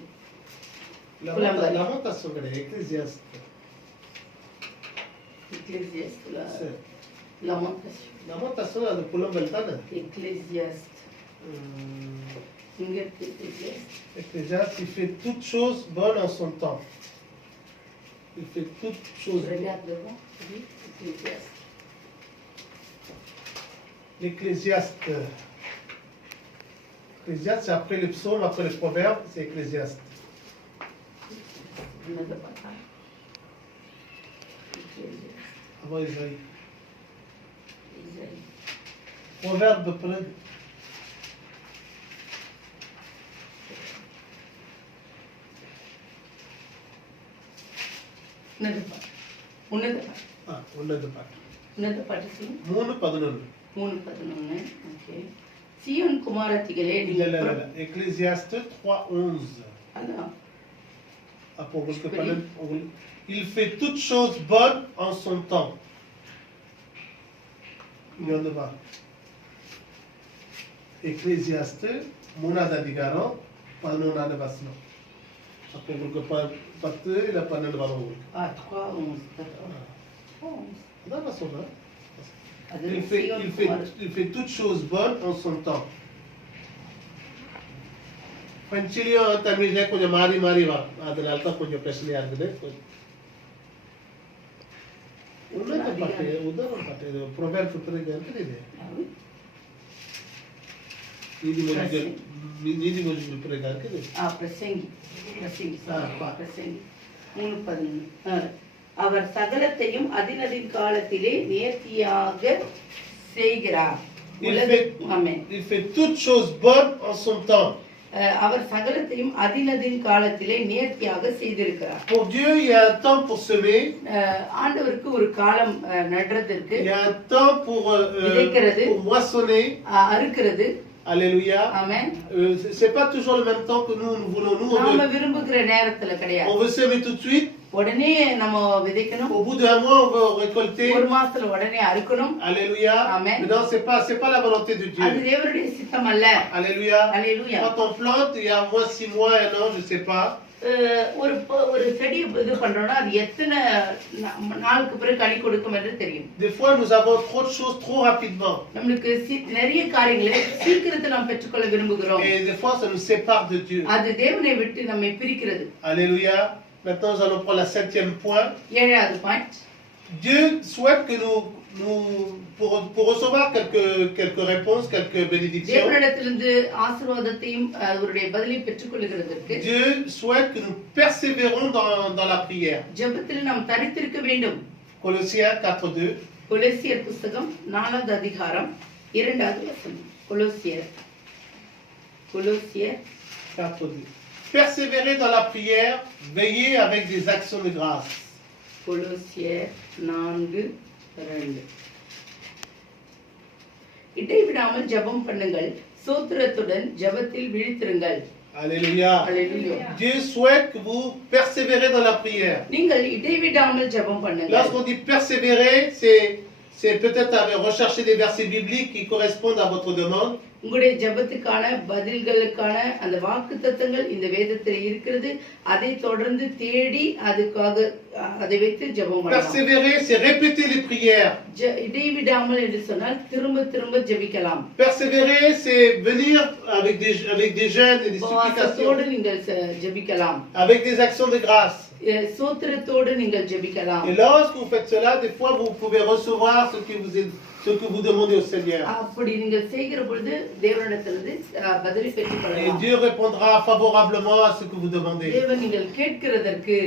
Lamentation கிடையாது. Ecclésiaste. Ecclésiaste. Lamentation. Lamentation அது புலம்பல் தானே? Ecclésiaste. இங்க Ecclésiaste, il fait toutes choses bonnes en son temps. Il fait toutes choses bonnes. Regarde devant. Ecclésiaste. L'Ecclésiaste. Ecclésiaste, c'est après les psaumes, après les proverbes, c'est Ecclésiaste. Avant Isaïe. Proverbe plein. உன்னத பாட்டு 3:11. 3:11. Okay. சீயோன் குமாரத்திகளே இல்ல Ecclésiaste 3:11. அதான். அப்போ உங்களுக்கு il fait toutes choses bonnes en son temps. Il y en a. Ecclésiaste 3:11 அதிகாரம் 11வது வசனம். அப்போ உங்களுக்கு 10 இல்ல 12 வரும் உங்களுக்கு. 3:11. அதான் நான் சொல்றேன். Il fait toutes choses bonnes en son temps. பஞ்சிலியும் தமிழ்ல கொஞ்சம் மாறி வா. அதனால தான் கொஞ்சம் பிரச்சனையா இருக்குது. உன்னத பாட்டு proverbe பிறகு இருக்குது. நீதிமொழிகள் பிறகு இருக்குது. பிரசங்கி 3:11. அவர் சகலத்தையும் அதினதின் காலத்திலே நேர்த்தியாக செய்கிறார். Il fait toutes choses bonnes en son temps. அவர் சகலத்தையும் அதினதின் காலத்திலே நேர்த்தியாக செய்திருக்கிறார். Pour Dieu, il y a un temps pour semer. ஆண்டவருக்கு ஒரு காலம் நடுறதற்கு. Il y a un temps pour moissonner. அறுக்கிறது. Alléluia. Amen. C'est pas toujours le même temps que nous voulons. நாம விரும்புகிற நேரத்துல கிடையாது. On veut semer tout de suite. உடனே நம்ம விதைக்கணும். Au bout d'un mois on veut récolter. ஒரு மாசத்துல உடனே அறுக்கணும். Alléluia. Amen. Mais non, c'est pas la volonté de Dieu. அது தேவனுடைய சித்தம் அல்ல. Alléluia. Alléluia. Quand on plante, il y a un mois, 6 mois, 1 an, je sais pas. ஒரு செடி இது பண்றோம்னா அது எத்தனை நாளுக்கு பிறகு கனி கொடுக்கும் என்று தெரியும். Des fois nous avons trop de choses trop rapidement. நமக்கு நிறைய காரியங்களை சீக்கிரத்துல நாம் பெற்றுக்கொள்ள விரும்புகிறோம். Et des fois ça nous sépare de Dieu. அது தேவனை விட்டு நம்மை பிரிக்கிறது. Alléluia. Maintenant nous allons prendre la 7e point. 7வது point. Dieu souhaite que nous pour recevoir quelques réponses, quelques bénédictions, தேவனிடத்திலிருந்து ஆசீர்வாதத்தையும் அவருடைய பதிலை பெற்றுக்கொள்கிறதற்கு Dieu souhaite que nous persévérons dans la prière. ஜெபத்தில் நாம் தரித்திருக்க வேண்டும். Colossiens 4:2. கொலோசியர் புத்தகம் 4வது அதிகாரம் 2வது வசனம். கொலோசியர் 4:2. Persévérez dans la prière, veillez avec des actions de grâce. கொலோசியர் 4:2. இடைவிடாமல் ஜெபம் பண்ணுங்கள், ஸ்தோத்திரத்துடன் ஜெபத்தில் விழித்திருங்கள். Alléluia. Alléluia. Dieu souhaite que vous persévérez dans la prière. நீங்கள் இடைவிடாமல் ஜெபம் பண்ணுங்கள். Lorsqu'on dit persévérer, c'est peut-être rechercher des versets bibliques qui correspondent à votre demande. உங்களுடைய ஜெபத்துக்கான பதில்களுக்கான அந்த வாக்குத்தத்தங்கள் இந்த வேதத்தில் இருக்கிறது. அதை தொடர்ந்து தேடி அதுக்காக அதை வைத்து ஜெபம் பண்ணலாம். Persévérer, c'est répéter les prières. இடைவிடாமல் என்று சொன்னால் திரும்ப திரும்ப ஜெபிக்கலாம். Persévérer, c'est venir avec des jeûnes et des உபவாசத்தோடு supplications, நீங்கள் ஜெபிக்கலாம். avec des actions de grâce. ஸ்தோத்திரத்தோடு நீங்கள் ஜெபிக்கலாம். Et lorsque vous faites cela, des fois vous pouvez recevoir ce que vous demandez au Seigneur. அப்படி நீங்கள் செய்கிற பொழுது தேவனிடத்திலிருந்து பதிலை Et பெற்றுக்கொள்ளலாம். Dieu répondra favorablement à ce que vous demandez. தேவன் நீங்கள் கேட்கிறதற்கு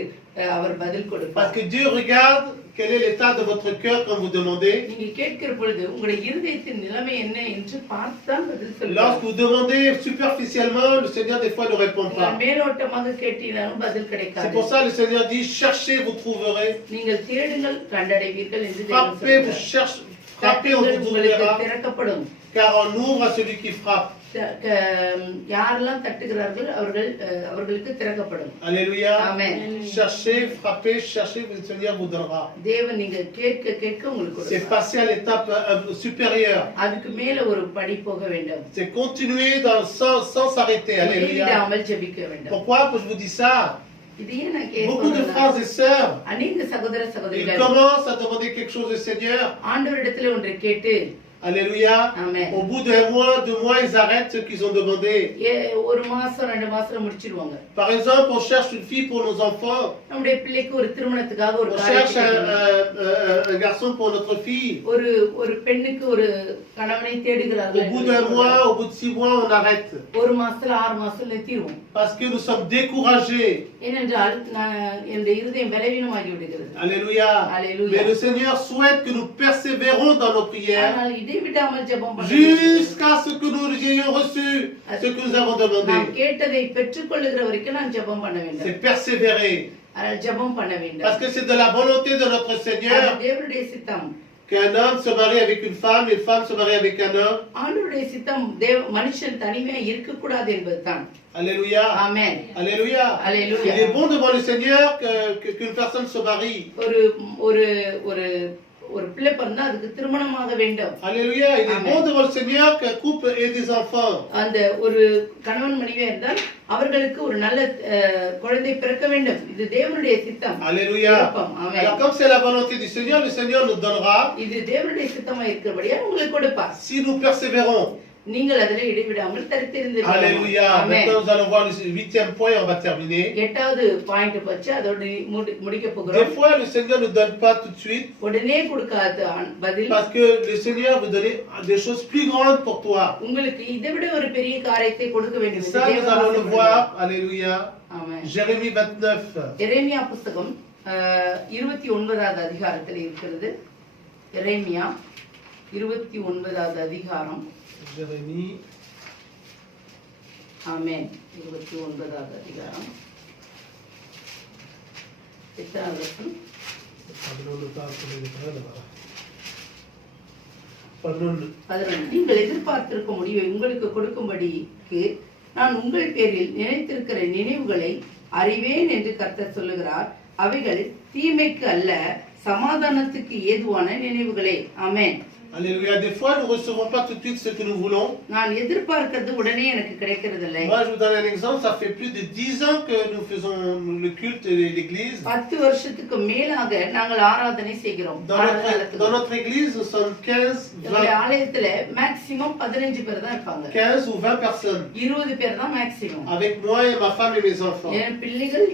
அவர் பதில் Parce கொடுப்பார். que Dieu regarde quel est l'état de votre cœur quand vous demandez. நீங்கள் கேட்கிற பொழுது உங்களுடைய இருதயத்தின் நிலைமை என்ன என்று பார்த்தான் பதில் Lorsque சொல்லுவார். vous demandez superficiellement, le Seigneur des fois ne répond pas. மேலோட்டமாக கேட்டீங்களும் பதில் C'est கிடைக்காது. pour ça que le Seigneur dit cherchez, vous trouverez. நீங்கள் தேடுங்கள் கண்டடைவீர்கள் என்று தேவன் Frappez, vous சொல்கிறார். cherchez. Frappez, on தட்டுங்கள், vous உங்களுக்கு ouvrira. திறக்கப்படும். Car on ouvre à celui qui frappe. யாரெல்லாம் தட்டுகிறார்கள் அவர்களுக்கு திறக்கப்படும். Alléluia. ஆமென். Cherchez, frappez, cherchez, le Seigneur vous donnera. தேவன் நீங்க கேட்க கேட்க உங்களுக்கு C'est கொடுப்பார். passer à l'étape supérieure. அதுக்கு மேல ஒரு படி போக வேண்டும். C'est continuer sans s'arrêter. Alléluia. இடைவிடாமல் ஜெபிக்க வேண்டும். Pourquoi je vous dis ça? இது ஏன் நான் Beaucoup de கேட்கிறேன்? frères et sœurs, அநேக சகோதர ils சகோதரிகள் commencent à demander quelque chose au Seigneur. ஆண்டவரிடத்துல ஒன்றை கேட்டு Alléluia. Amen. Au bout d'un mois, 2 mois, ils arrêtent ce qu'ils ont demandé. ஒரு மாசம் 2 மாசத்துல முடிச்சிடுவாங்க. Par exemple, on cherche une fille pour nos enfants. நம்முடைய பிள்ளைக்கு ஒரு திருமணத்துக்காக ஒரு On காரியம் cherche கேட்கணும். un garçon pour notre fille. ஒரு பெண்ணுக்கு ஒரு கணவனை தேடுகிறார்கள். Au bout d'un mois, au bout de 6 mois, on arrête. ஒரு மாசத்துல 6 மாசத்துல நிறுத்திடுவோம். Parce que nous sommes découragés. ஏனென்றால் என்னுடைய இருதயம் பலவீனமாகி விடுகிறது. Alléluia. Alléluia. Mais le Seigneur souhaite que nous persévérons dans nos prières ஆனால் இடைவிடாமல் ஜெபம் பண்ண வேண்டும். jusqu'à ce que nous ayons reçu ce que nous avons நாம் demandé. கேட்டதை பெற்றுக்கொள்ளுகிற வரைக்கும் நான் ஜெபம் பண்ண வேண்டும். C'est persévérer. ஆனால் ஜெபம் பண்ண வேண்டும். Parce que c'est de la volonté de notre அது Seigneur தேவனுடைய சித்தம். qu'un homme se marie avec une femme se marie avec un homme. ஆண்டவருடைய சித்தம் மனுஷன் தனிமையா இருக்க கூடாது என்பதுதான். Alléluia. ஆமென். Alléluia. Alléluia. Il est bon devant le Seigneur qu'une personne se marie. ஒரு பிள்ளை பிறந்தா அதுக்கு திருமணமாக வேண்டும். Alléluia. Il est Amen. bon devant le Seigneur qu'un couple ait des enfants. அந்த ஒரு கணவன் மனைவியா இருந்தால் அவர்களுக்கு ஒரு நல்ல குழந்தை பிறக்க வேண்டும். இது தேவனுடைய சித்தம். Alléluia. விருப்பம். ஆமென். Alors comme c'est la volonté du Seigneur, le Seigneur nous donnera இது தேவனுடைய சித்தமா இருக்கிறபடியா உங்களுக்கு கொடுப்பார். si nous persévérons. நீங்கள் அதிலே இடைவிடாமல் தரித்திருந்தீர்கள். Alléluia. Amen. Maintenant nous allons voir le 8e point, on va terminer. 8வது பாயிண்ட் பற்றி அதோட முடிக்க Des போகிறோம். fois le Seigneur ne donne pas tout de suite உடனே கொடுக்காத பதில் parce que le Seigneur veut donner des choses plus grandes pour toi. உங்களுக்கு இதை விட ஒரு பெரிய காரியத்தை கொடுக்க Et வேண்டும். ça nous allons le voir. Alléluia. ஆமென். Jérémie 29. எரேமியா புத்தகம் 29வது அதிகாரத்தில் இருக்கிறது. எரேமியா 29வது அதிகாரம். Jérémie. ஆமென். 29வது அதிகாரம். எத்தனாவது வசனம்? 11. நீங்கள் எதிர்பார்த்திருக்கும் முடிவை உங்களுக்கு கொடுக்கும்படிக்கு நான் உங்கள் பேரில் நினைத்திருக்கிற நினைவுகளை அறிவேன் என்று கர்த்தர் சொல்லுகிறார். அவைகள் தீமைக்கு அல்ல, சமாதானத்துக்கு ஏதுவான நினைவுகளே. ஆமென். Alléluia. Des fois, nous ne recevons pas tout de suite ce que nous voulons. நான் எதிர்பார்க்கிறது உடனே எனக்கு கிடைக்கிறது இல்லை. Moi, je vous donne un exemple. Ça fait plus de 10 ans que nous faisons le culte de l'église. 10 வருஷத்துக்கு மேலாக நாங்கள் ஆராதனை செய்கிறோம். Dans notre église, nous sommes 15, 20. ஆலயத்துல மேக்ஸிமம் 15 பேர் தான் இருப்பாங்க. 15 ou 20 personnes. 20 பேர் தான் maximum. Avec moi et ma femme et mes enfants. என் பிள்ளைகள்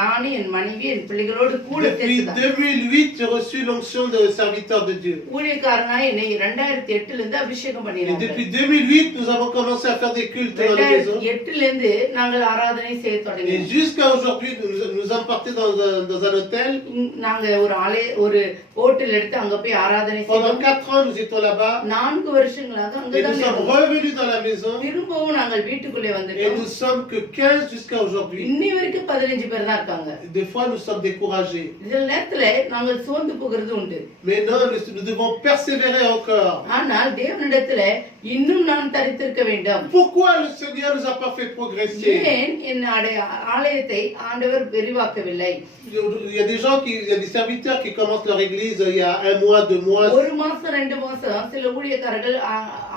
நானே என் மனைவி என் பிள்ளைகளோடு கூட Depuis 2008, j'ai reçu l'onction de serviteur de Dieu. ஊழியக்காரனா என்னை 2008 ல இருந்து அபிஷேகம் Et பண்ணினாங்க. depuis 2008, nous avons commencé à faire des cultes dans la maison. 2008 ல இருந்து நாங்கள் ஆராதனை செய்ய Et தொடங்கினோம். jusqu'à aujourd'hui, nous sommes partis dans un hôtel. நாங்க ஒரு ஹோட்டல் எடுத்து அங்க போய் ஆராதனை Pendant செய்தோம். 4 ans, nous étions là-bas. 4 வருஷங்களாக Et nous அங்கதான் sommes இருந்தோம். revenus dans la maison. திரும்பவும் நாங்கள் வீட்டுக்குள்ளே Et வந்துட்டோம். nous sommes que 15 jusqu'à aujourd'hui. இன்னி வரைக்கும் 15 பேர் தான் இருக்காங்க. Des fois, nous sommes découragés. சில நேரத்துல நாங்கள் சோர்ந்து போகிறது உண்டு. Mais non, nous devons persévérer encore. ஆனால் தேவனிடத்துல இன்னும் நான் தரித்திருக்க வேண்டும். Pourquoi le Seigneur nous a pas fait progresser? ஏன் என் ஆலயத்தை ஆண்டவர் விரிவாக்கவில்லை? Il y a des gens il y a des serviteurs qui commencent leur église il y a 1 mois, 2 mois. ஒரு மாசம் 2 மாசம் சில ஊழியக்காரர்கள்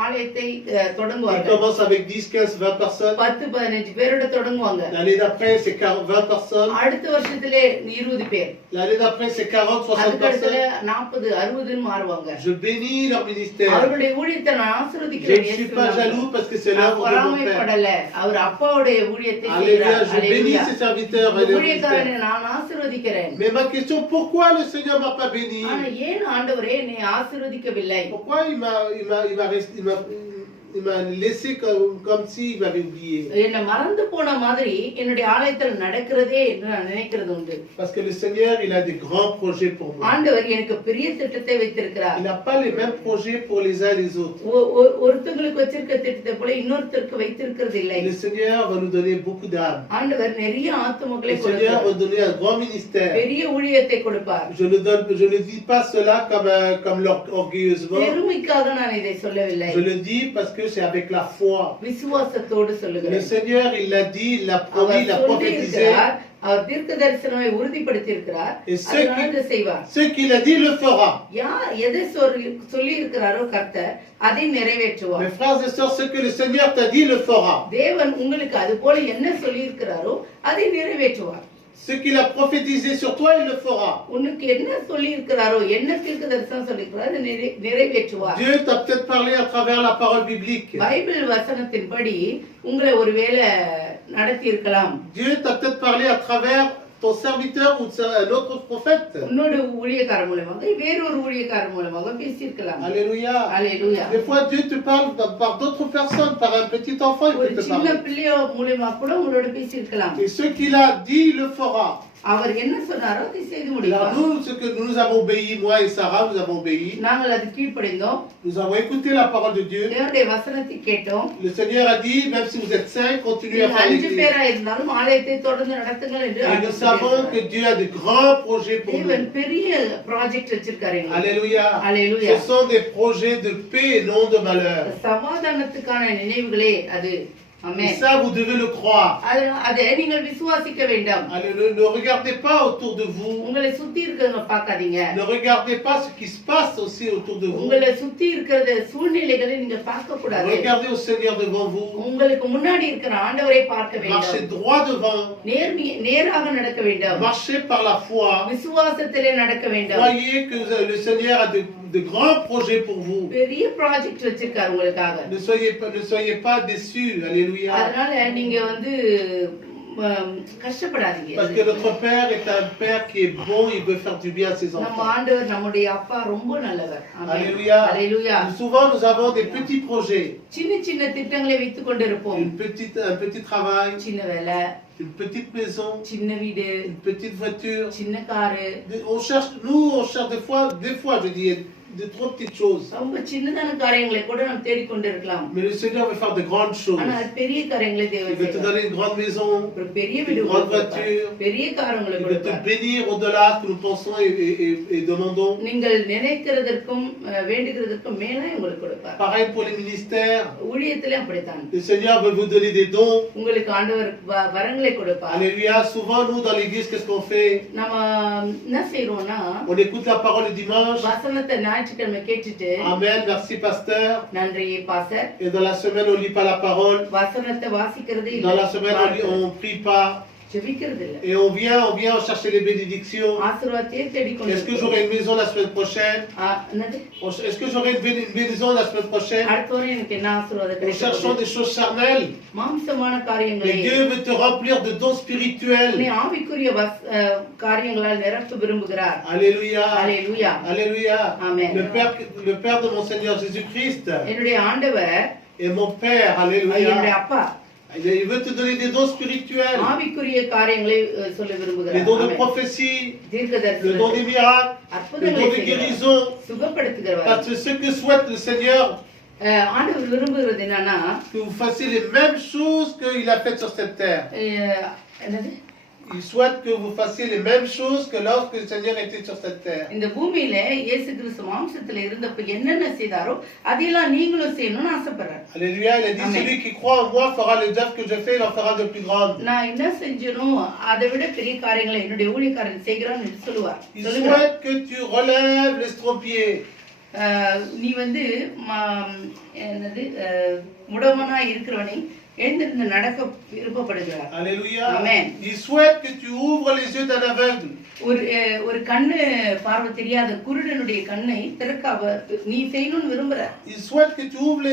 ஆலயத்தை Ils தொடங்குவாங்க. commencent avec 10, 15, 20 personnes. 10-15 பேரோட தொடங்குவாங்க. L'année d'après, c'est 20 personnes. அடுத்த வருஷத்திலே 20 பேர். L'année d'après, c'est 40, 60 அதுக்கடுத்துல personnes. 40, 60 மாறுவாங்க. Je bénis leur ministère. அவருடைய ஊழியத்தை நான் Je ஆசீர்வதிக்கிறேன். ne suis pas jaloux parce que c'est l'œuvre de mon Père. பொறாமைப்படல. அவர் அப்பாவுடைய ஊழியத்தை Alléluia, செய்கிறார். je bénis ces serviteurs et leur ஊழியக்காரனை ministère. நான் ஆசீர்வதிக்கிறேன். Mais ma question, pourquoi le Seigneur m'a pas béni? ஆனா ஏன் ஆண்டவரே என்னை ஆசீர்வதிக்கவில்லை? Pourquoi il m'a laissé comme s'il m'avait oublié? என்னை மறந்து போன மாதிரி என்னுடைய ஆலயத்தில் நடக்கிறதே என்று நான் நினைக்கிறது உண்டு. Parce que le Seigneur, il a des grands projets pour moi. ஆண்டவர் எனக்கு பெரிய திட்டத்தை வைத்திருக்கிறார். Il n'a pas les mêmes projets pour les uns et les autres. ஒருத்தங்களுக்கு வச்சிருக்க திட்டத்தை போல இன்னொருத்தருக்கு வைத்திருக்கிறது இல்லை. Le Seigneur va nous donner beaucoup d'âmes. ஆண்டவர் நிறைய ஆத்துமக்களை Le Seigneur கொடுப்பார். va donner un grand ministère. பெரிய ஊழியத்தை கொடுப்பார். Je ne dis pas cela comme orgueilleusement. பெருமைக்காக நான் இதை சொல்லவில்லை. Je le dis parce que c'est avec la foi. விசுவாசத்தோடு Le சொல்லுகிறேன். Seigneur, il l'a dit, il l'a promis, il l'a prophétisé. அவர் தீர்க்க தரிசனத்தை உறுதிப்படுத்தி இருக்கிறார். Et அதனால இதை செய்வார். ce qu'il a dit, il le fera. எதை சொல்லி இருக்கிறாரோ கர்த்தர் அதை நிறைவேற்றுவார். Mes frères et sœurs, ce que le Seigneur t'a dit, il le fera. தேவன் உங்களுக்கு அது போல என்ன சொல்லி இருக்கிறாரோ அதை நிறைவேற்றுவார். Ce qu'il a prophétisé sur toi, il le fera. உனக்கு என்ன சொல்லி இருக்கிறாரோ என்ன தீர்க்க தரிசனம் சொல்லி இருக்கிறாரோ அதை நிறைவேற்றுவார். Dieu t'a peut-être parlé à travers la parole biblique. Bible வசனத்தின்படி உங்களை ஒருவேளை நடத்தி இருக்கலாம். Dieu t'a peut-être parlé à travers ton serviteur ou un autre prophète. உன்னோட ஊழியக்காரர் மூலமாக வேறொரு ஊழியக்காரர் மூலமாக பேசியிருக்கலாம். Alléluia. அல்லேலூயா. Des fois, Dieu te parle par d'autres personnes, par un petit enfant, il ஒரு peut te சின்ன parler. பிள்ளைய மூலமா கூட உங்களோட பேசியிருக்கலாம். Et ce qu'il a dit, il le fera. அவர் என்ன சொன்னாரோ அதை செய்து Alors முடிப்பார். nous, ce que nous avons obéi, moi et Sarah, nous avons obéi. நாங்கள் அது கீழ்ப்படிந்தோம். Nous avons écouté la parole de Dieu. தேவனுடைய வசனத்தை கேட்டோம். Le Seigneur a dit, même si vous êtes 5, continuez à faire 5 l'église. பேரா இருந்தாலும் ஆலயத்தை தொடர்ந்து நடத்துங்கள் என்று Et nous ஆண்டவர் savons சொல்லியிருக்கிறார். que Dieu a de grands projets pour தேவன் nous. பெரிய ப்ராஜெக்ட் வச்சிருக்காரு எங்களுக்கு. Alléluia. Alléluia. Ce sont des projets de paix et non de malheur. சமாதானத்துக்கான நினைவுகளே அது. Et ஆமென். ça, vous devez le croire. அதை நீங்கள் விசுவாசிக்க வேண்டும். Allez, ne regardez pas autour de vous. உங்களை சுத்தி இருக்கிறத பார்க்காதீங்க. Ne regardez pas ce qui se passe aussi autour de vous. உங்களை சுத்தி இருக்கிற சூழ்நிலைகளை நீங்க பார்க்க கூடாது. Regardez au Seigneur devant vous. உங்களுக்கு முன்னாடி இருக்கிற ஆண்டவரை பார்க்க Marchez வேண்டும். droit devant. நேராக நடக்க வேண்டும். Marchez par la foi. விசுவாசத்திலே நடக்க வேண்டும். Croyez que le Seigneur a de grands projets pour vous. பெரிய ப்ராஜெக்ட் வச்சிருக்காரு உங்களுக்காக. Ne soyez pas déçus. Alléluia. அதனால நீங்க கஷ்டப்படாதீங்க. Parce que notre Père est un Père qui est bon, il veut faire du bien à ses நம்ம enfants. ஆண்டவர் நம்முடைய அப்பா ரொம்ப நல்லவர். ஆமென். Alléluia. அல்லேலூயா. Souvent nous avons des petits projets. சின்ன சின்ன திட்டங்களை வைத்துக் கொண்டிருப்போம். Un petit travail, சின்ன வேலை, une petite maison, சின்ன வீடு, une petite voiture. சின்ன car. On cherche des fois, je dis, de trop petites choses. ரொம்ப சின்னதான காரியங்களை கூட நாம் தேடிக்கொண்டிருக்கலாம். Mais le Seigneur veut faire de grandes choses. ஆனா பெரிய காரியங்களை Il தேவன் veut te செய்வார். donner une grande maison, ஒரு பெரிய வீடு une grande கொடுப்பார். voiture. பெரிய காரியங்களை Il veut te கொடுப்பார். bénir au-delà de ce que nous pensons et demandons. நீங்கள் நினைக்கிறதற்கும் வேண்டுகிறதற்கும் மேல உங்களுக்கு கொடுப்பார். Pareil pour les ministères. ஊழியத்திலே அப்படித்தான். Le Seigneur veut vous donner des dons. உங்களுக்கு ஆண்டவர் வரங்களை கொடுப்பார். Alléluia. Souvent, nous, dans l'église, qu'est-ce qu'on fait? நம்ம என்ன செய்றோம்னா On écoute la parole le dimanche. வசனத்தை ஞாயிற்றுக்கிழமை கேட்டுட்டு Amen, merci pasteur. நன்றி pastor Et dans la semaine, on lit pas la parole. வசனத்தை வாசிக்கிறதே Dans இல்லை la semaine, on prie pas. ஜெபிக்கிறது இல்லை Et on vient chercher les bénédictions. ஆசீர்வாதத்தையே தேடிக்கொண்டு Est-ce que j'aurai une maison la semaine prochaine? என்னது Est-ce que j'aurai une maison la semaine prochaine? அடுத்த வாரம் எனக்கு என்ன ஆசீர்வாதம் Nous கிடைக்கும் cherchons des choses charnelles. மாம்சமான காரியங்களை Mais Dieu veut te remplir de dons உன்னை spirituels. ஆவிக்குரிய காரியங்களால் நிரப்ப விரும்புகிறார் Alléluia. அல்லேலூயா Alléluia. Amen. Le Père de mon Seigneur Jésus-Christ என்னுடைய ஆண்டவர் est mon Père. என்னுடைய Alléluia. அப்பா Il veut te donner des dons spirituels. ஆவிக்குரிய காரியங்களை சொல்ல Les விரும்புகிறார் dons de ஆமென். prophétie, le don தீர்க்கதரிசனம் des miracles, le அற்புதங்களை don de செய்கிறவர், guérison. சுகப்படுத்துகிறவர் Parce que ce que souhaite le Seigneur, ஆண்டவர் விரும்புகிறது என்னன்னா que vous fassiez les mêmes choses qu'il a faites sur cette terre. என்னது Il souhaite que vous fassiez les mêmes choses que lorsque le Seigneur était sur cette terre. இந்த பூமியில இயேசு கிறிஸ்து மாம்சத்துல இருந்தப்ப என்னென்ன செய்தாரோ அதெல்லாம் நீங்களும் செய்யணும்னு ஆசைப்படுறாரு Alléluia, il a dit, Amen. celui qui croit en moi fera les œuvres que je fais, il en fera de plus grandes. நான் என்ன செஞ்சனோ அதை விட பெரிய காரியங்களை என்னுடைய ஊழியக்காரன் செய்கிறான்னு சொல்லுவார் Il சொல்லுகிறார் souhaite que tu relèves l'estropié. நீ வந்து என்னது முடமனா இருக்கிறவனை எழுந்திருந்து நடக்க விருப்பப்படுகிறார் Alléluia. Amen. Il souhaite que tu ouvres les yeux d'un aveugle. ஒரு கண்ணு பார்வை தெரியாத குருடனுடைய கண்ணை திறக்க நீ செய்யணும்னு விரும்புற Il souhaite que tu ouvres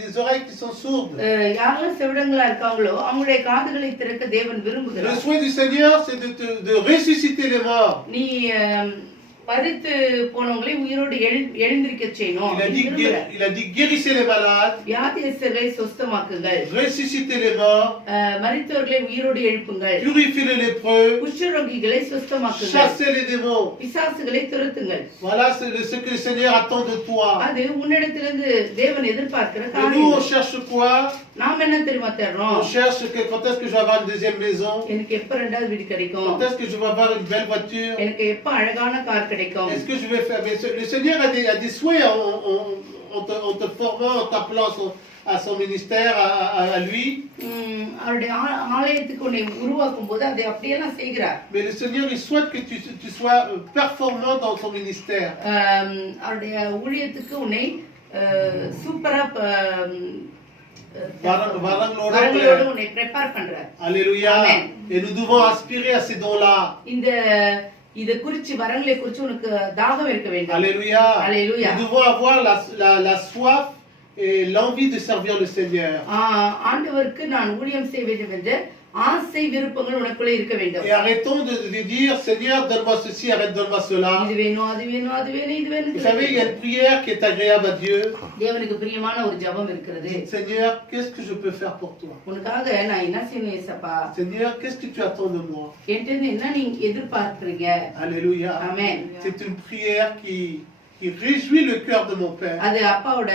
les oreilles qui sont sourdes. யாரெல்லாம் செவிடங்களா இருக்காங்களோ அவங்களுடைய காதுகளை திறக்க தேவன் Le விரும்புகிறார் souhait du Seigneur, c'est de ressusciter les morts. நீ மரித்து போனவங்களை உயிரோடு எழுந்திருக்க செய்யணும் Il a dit guérissez les malades, வியாதியஸ்தர்களை சுஸ்தமாக்குங்கள், ressuscitez les morts, மரித்தவர்களை உயிரோடு எழுப்புங்கள், purifiez les lépreux, குஷ்டரோகிகளை சுஸ்தமாக்குங்கள், chassez les démons. பிசாசுகளை துரத்துங்கள். Voilà ce que le Seigneur attend de toi. அது உன்னிடத்திலிருந்து தேவன் எதிர்பார்க்கிற Et nous, on காரியம். cherche quoi? நாம் என்ன தெரியுமா தேடுறோம்? On cherche quand est-ce que je vais avoir une deuxième maison? எனக்கு எப்ப ரெண்டாவது வீடு கிடைக்கும், Quand est-ce que je vais avoir une belle voiture? எனக்கு எப்ப அழகான கார் கிடைக்கும். Est-ce que je vais faire? Mais le Seigneur a des souhaits en te formant, en t'appelant à son ministère, à lui. அவருடைய ஆலயத்துக்கு உன்னை உருவாக்கும் போது அதை அப்படியெல்லாம் செய்கிறார். Mais le Seigneur, il souhaite que tu sois performant dans son ministère. அவருடைய ஊழியத்துக்கு உன்னை சூப்பரா வரங்களோடு உன்னை prepare பண்றார். Alléluia. Amen. Et nous devons aspirer à ces dons-là. இந்த இத குறிச்சு வரங்களை குறிச்சு உனக்கு தாகம் இருக்க வேண்டும். Alléluia. Alléluia. Nous devons avoir la soif et l'envie de servir le Seigneur. ஆண்டவருக்கு நான் ஊழியம் செய்ய வேண்டும் என்ற ஆசை விருப்பங்கள் உனக்குள்ளே இருக்க வேண்டும். Et arrêtons de dire Seigneur, donne-moi ceci, arrête, donne-moi cela. இது வேணும், அது வேணும், அது வேணும், இது வேணும். Vous savez, il y a une prière qui est agréable à Dieu. தேவனுக்கு பிரியமான ஒரு ஜெபம் இருக்கிறது. Seigneur, qu'est-ce que je peux faire pour toi? உனக்காக நான் என்ன செய்யணும் ஏசப்பா? Seigneur, qu'est-ce que tu attends de moi? என்கிட்ட என்ன நீங்க எதிர்பார்க்கறீங்க? Alléluia. Amen. C'est une prière qui réjouit le cœur de mon Père. அது அப்பாவோட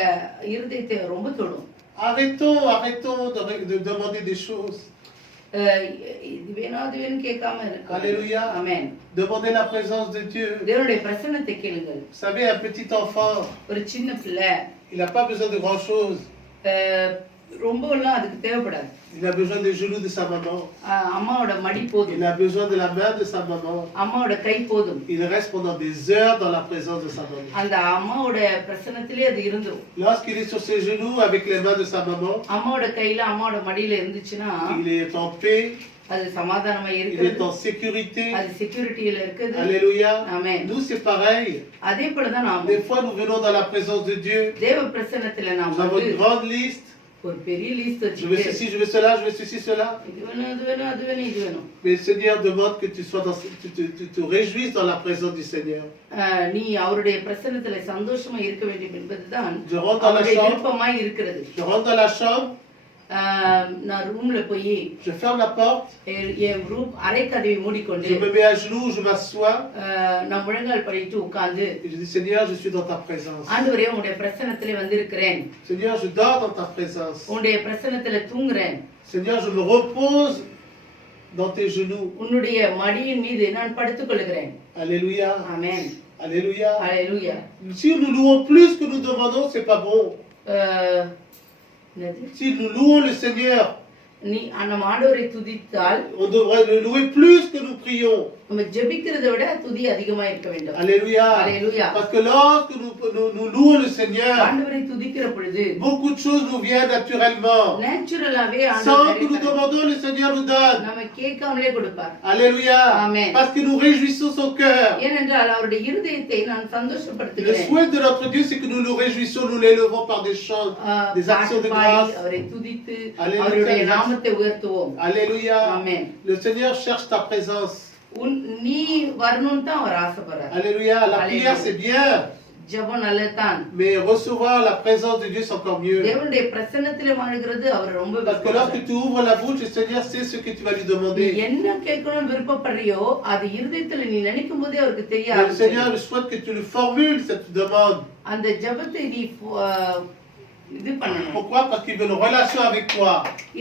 இருதயத்தை ரொம்ப தொடும். Arrêtons de demander des choses. இது வேணும், அது வேணும் கேட்காம இருக்க. Alléluia. Amen. Demandez la présence de Dieu. தேவனுடைய பிரசன்னத்தை கேளுங்கள். Vous savez, un petit enfant, ஒரு சின்ன பிள்ளை il n'a pas besoin de grand chose. ரொம்ப எல்லாம் அதுக்கு தேவைப்படாது. Il a besoin des genoux de sa maman. அம்மாவோட மடி போதும். Il a besoin de la main de sa maman. அம்மாவோட கை போதும். Il reste pendant des heures dans la présence de sa maman. அந்த அம்மாவோட பிரசன்னத்திலே அது இருந்துரும். Lorsqu'il est sur ses genoux avec les mains de sa maman, அம்மாவோட கையில அம்மாவோட மடியில இருந்துச்சுன்னா il est en paix, அது சமாதானமா il est இருக்குது. en sécurité. அது செக்யூரிட்டியில இருக்குது. Alléluia. Amen. Nous, c'est pareil. அதே போலதான் நாம Des fois, nous venons dans la présence de Dieu. தேவ பிரசன்னத்துல நாம Nous avons une grande liste. ஒரு பெரிய லிஸ்ட் Je veux வச்சுட்டு ceci, je veux cela, je veux ceci, cela. இது வேணும், அது வேணும், அது வேணும், இது வேணும். Mais le Seigneur demande que tu sois tu te réjouisses dans la présence du Seigneur. நீ அவருடைய பிரசன்னத்துல சந்தோஷமா இருக்க வேண்டும் என்பதுதான் Je rentre dans la அவருடைய chambre. விருப்பமாய் இருக்கிறது. Je rentre dans la chambre. நான் ரூம்ல போய் Je ferme la porte. என் ரூம் அறை கதவை மூடிக்கொண்டு Je me mets à genoux, je m'assois. நான் முழங்கால் படிட்டு உட்கார்ந்து Et je dis Seigneur, je suis dans ta présence. ஆண்டவரே உங்களுடைய பிரசன்னத்திலே வந்திருக்கிறேன். Seigneur, je dors dans ta présence. உங்களுடைய பிரசன்னத்திலே தூங்குறேன். Seigneur, je me repose dans tes genoux. உன்னுடைய மடியின் மீது நான் படுத்துக் கொள்கிறேன். Alléluia. ஆமென். Alléluia. Alléluia. Si nous louons plus que nous demandons, c'est pas bon. Si nous louons le Seigneur நீ நம்ம ஆண்டவரை துதித்தால் on devrait le louer plus que nous prions. நம்ம ஜெபிக்கிறதை விட துதி அதிகமா இருக்க வேண்டும். Alléluia. Alléluia. Parce que lorsque nous louons le Seigneur, ஆண்டவரை துதிக்கிற பொழுது beaucoup de choses nous viennent naturellement. நேச்சுரலாவே Sans ஆண்டவர் que nous demandons, le Seigneur nous donne. நம்ம கேட்காமலே கொடுப்பார். Alléluia. Amen. Parce que nous réjouissons son cœur. ஏனென்றால் அவருடைய இருதயத்தை நான் Le சந்தோஷப்படுத்துகிறேன். souhait de notre Dieu, c'est que nous nous réjouissons, nous l'élevons par des chants, des actions de grâce. அவரை துதித்து Alléluia. அவருடைய நாமத்தை உயர்த்துவோம். Alléluia. Amen. Le Seigneur cherche ta présence. நீ வரணும்னு தான் அவர் ஆசைப்படுறார். Alléluia. La prière, c'est bien. ஜெபம் நல்லதுதான். Mais recevoir la présence de Dieu, c'est encore mieux. தேவனுடைய பிரசன்னத்திலே வாழ்கிறது அவர் ரொம்ப Parce que lorsque tu ouvres la bouche, le Seigneur sait ce que tu vas lui நீ demander. என்ன கேட்கணும்னு விருப்பப்படுறியோ அது இருதயத்துல நீ நினைக்கும் போதே அவருக்கு தெரிய Mais le ஆரம்பிச்சிடும். Seigneur souhaite que tu le formules, cette demande. அந்த ஜெபத்தை நீ இது பண்ணணும். Pourquoi? Parce qu'il veut une relation avec toi.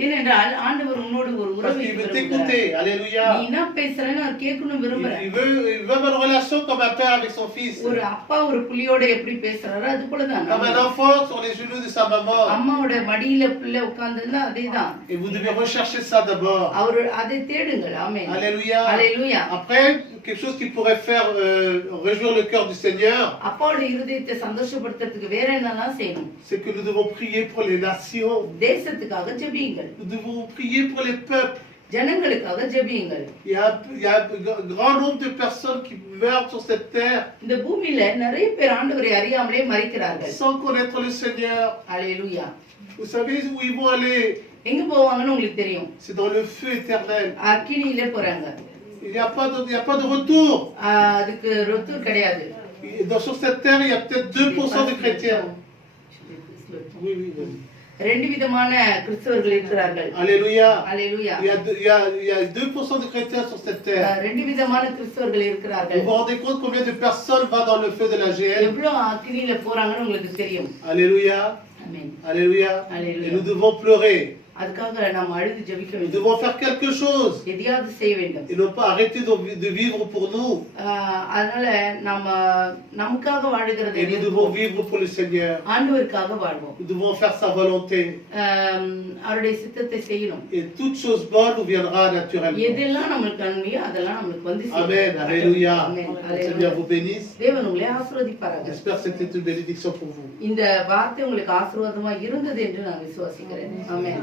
ஏனென்றால் ஆண்டவர் உன்னோடு ஒரு Parce உறவை qu'il veut விரும்புகிறார். t'écouter. Alléluia. நீ என்ன பேசுறேன்னு அவர் கேட்கணும் விரும்புறார். Il veut avoir une relation comme un père avec son fils. ஒரு அப்பா ஒரு புள்ளியோட எப்படி பேசுறாரோ அது போலதான் Comme un enfant sur les genoux de sa maman. அம்மாவோட மடியில பிள்ளை உட்கார்ந்திருந்தா அதேதான். Et vous devez rechercher ça d'abord. அவர் அதை தேடுங்கள். ஆமென். Alléluia. அல்லேலூயா. Après, quelque chose qui pourrait faire réjouir le cœur du Seigneur, அப்பாவோட இருதயத்தை சந்தோஷப்படுத்துறதுக்கு வேற என்னதான் செய்யணும்? c'est que nous devons prier pour les nations. தேசத்துக்காக ஜெபியுங்கள். Nous devons prier pour les peuples. ஜனங்களுக்காக ஜெபியுங்கள். Il y a un grand nombre de personnes qui meurent sur cette terre இந்த பூமியில நிறைய பேர் ஆண்டவரை அறியாமலே மரிக்கிறார்கள். sans connaître le Seigneur. அல்லேலூயா. Vous savez où ils vont aller? எங்க போவாங்கன்னு உங்களுக்கு தெரியும். C'est dans le feu éternel. அக்கினியிலே போறாங்க. Il n'y a pas de retour. அதுக்கு ரத்தூர் கிடையாது. Sur cette terre, il y a peut-être 2% de chrétiens. Oui, oui, oui. ரெண்டு விதமான கிறிஸ்தவர்கள் இருக்கிறார்கள். Alléluia. Hallelujah. Il y a 2% de chrétiens sur cette terre. ரெண்டு விதமான கிறிஸ்தவர்கள் Vous இருக்கிறார்கள். vous rendez compte combien de personnes vont dans le feu de la GL? எவ்வளவு அக்கினியில போறாங்கன்னு உங்களுக்கு தெரியும். Alléluia. ஆமென். Alléluia. Alléluia. Et nous devons pleurer. அதுக்காக நாம் அழுது ஜெபிக்க Nous வேண்டும். devons faire quelque chose. எதையாவது செய்ய வேண்டும். Et non pas arrêter de vivre pour nous. அதனால நாம நமக்காக வாழுகிறது Et nous devons vivre pour le Seigneur. ஆண்டவருக்காக வாழ்வோம். Nous devons faire sa volonté. அவருடைய சித்தத்தை செய்யணும். Et toute chose bonne nous viendra naturellement. எதெல்லாம் நமக்கு நன்மையோ அதெல்லாம் நமக்கு வந்து சேரும். Amen. Alléluia. Amen. Que le Seigneur vous bénisse. தேவன் உங்களை ஆசீர்வதிப்பாராக. J'espère que c'était une bénédiction pour vous. இந்த வார்த்தை உங்களுக்கு ஆசீர்வாதமா இருந்தது என்று நான் விசுவாசிக்கிறேன். ஆமென்.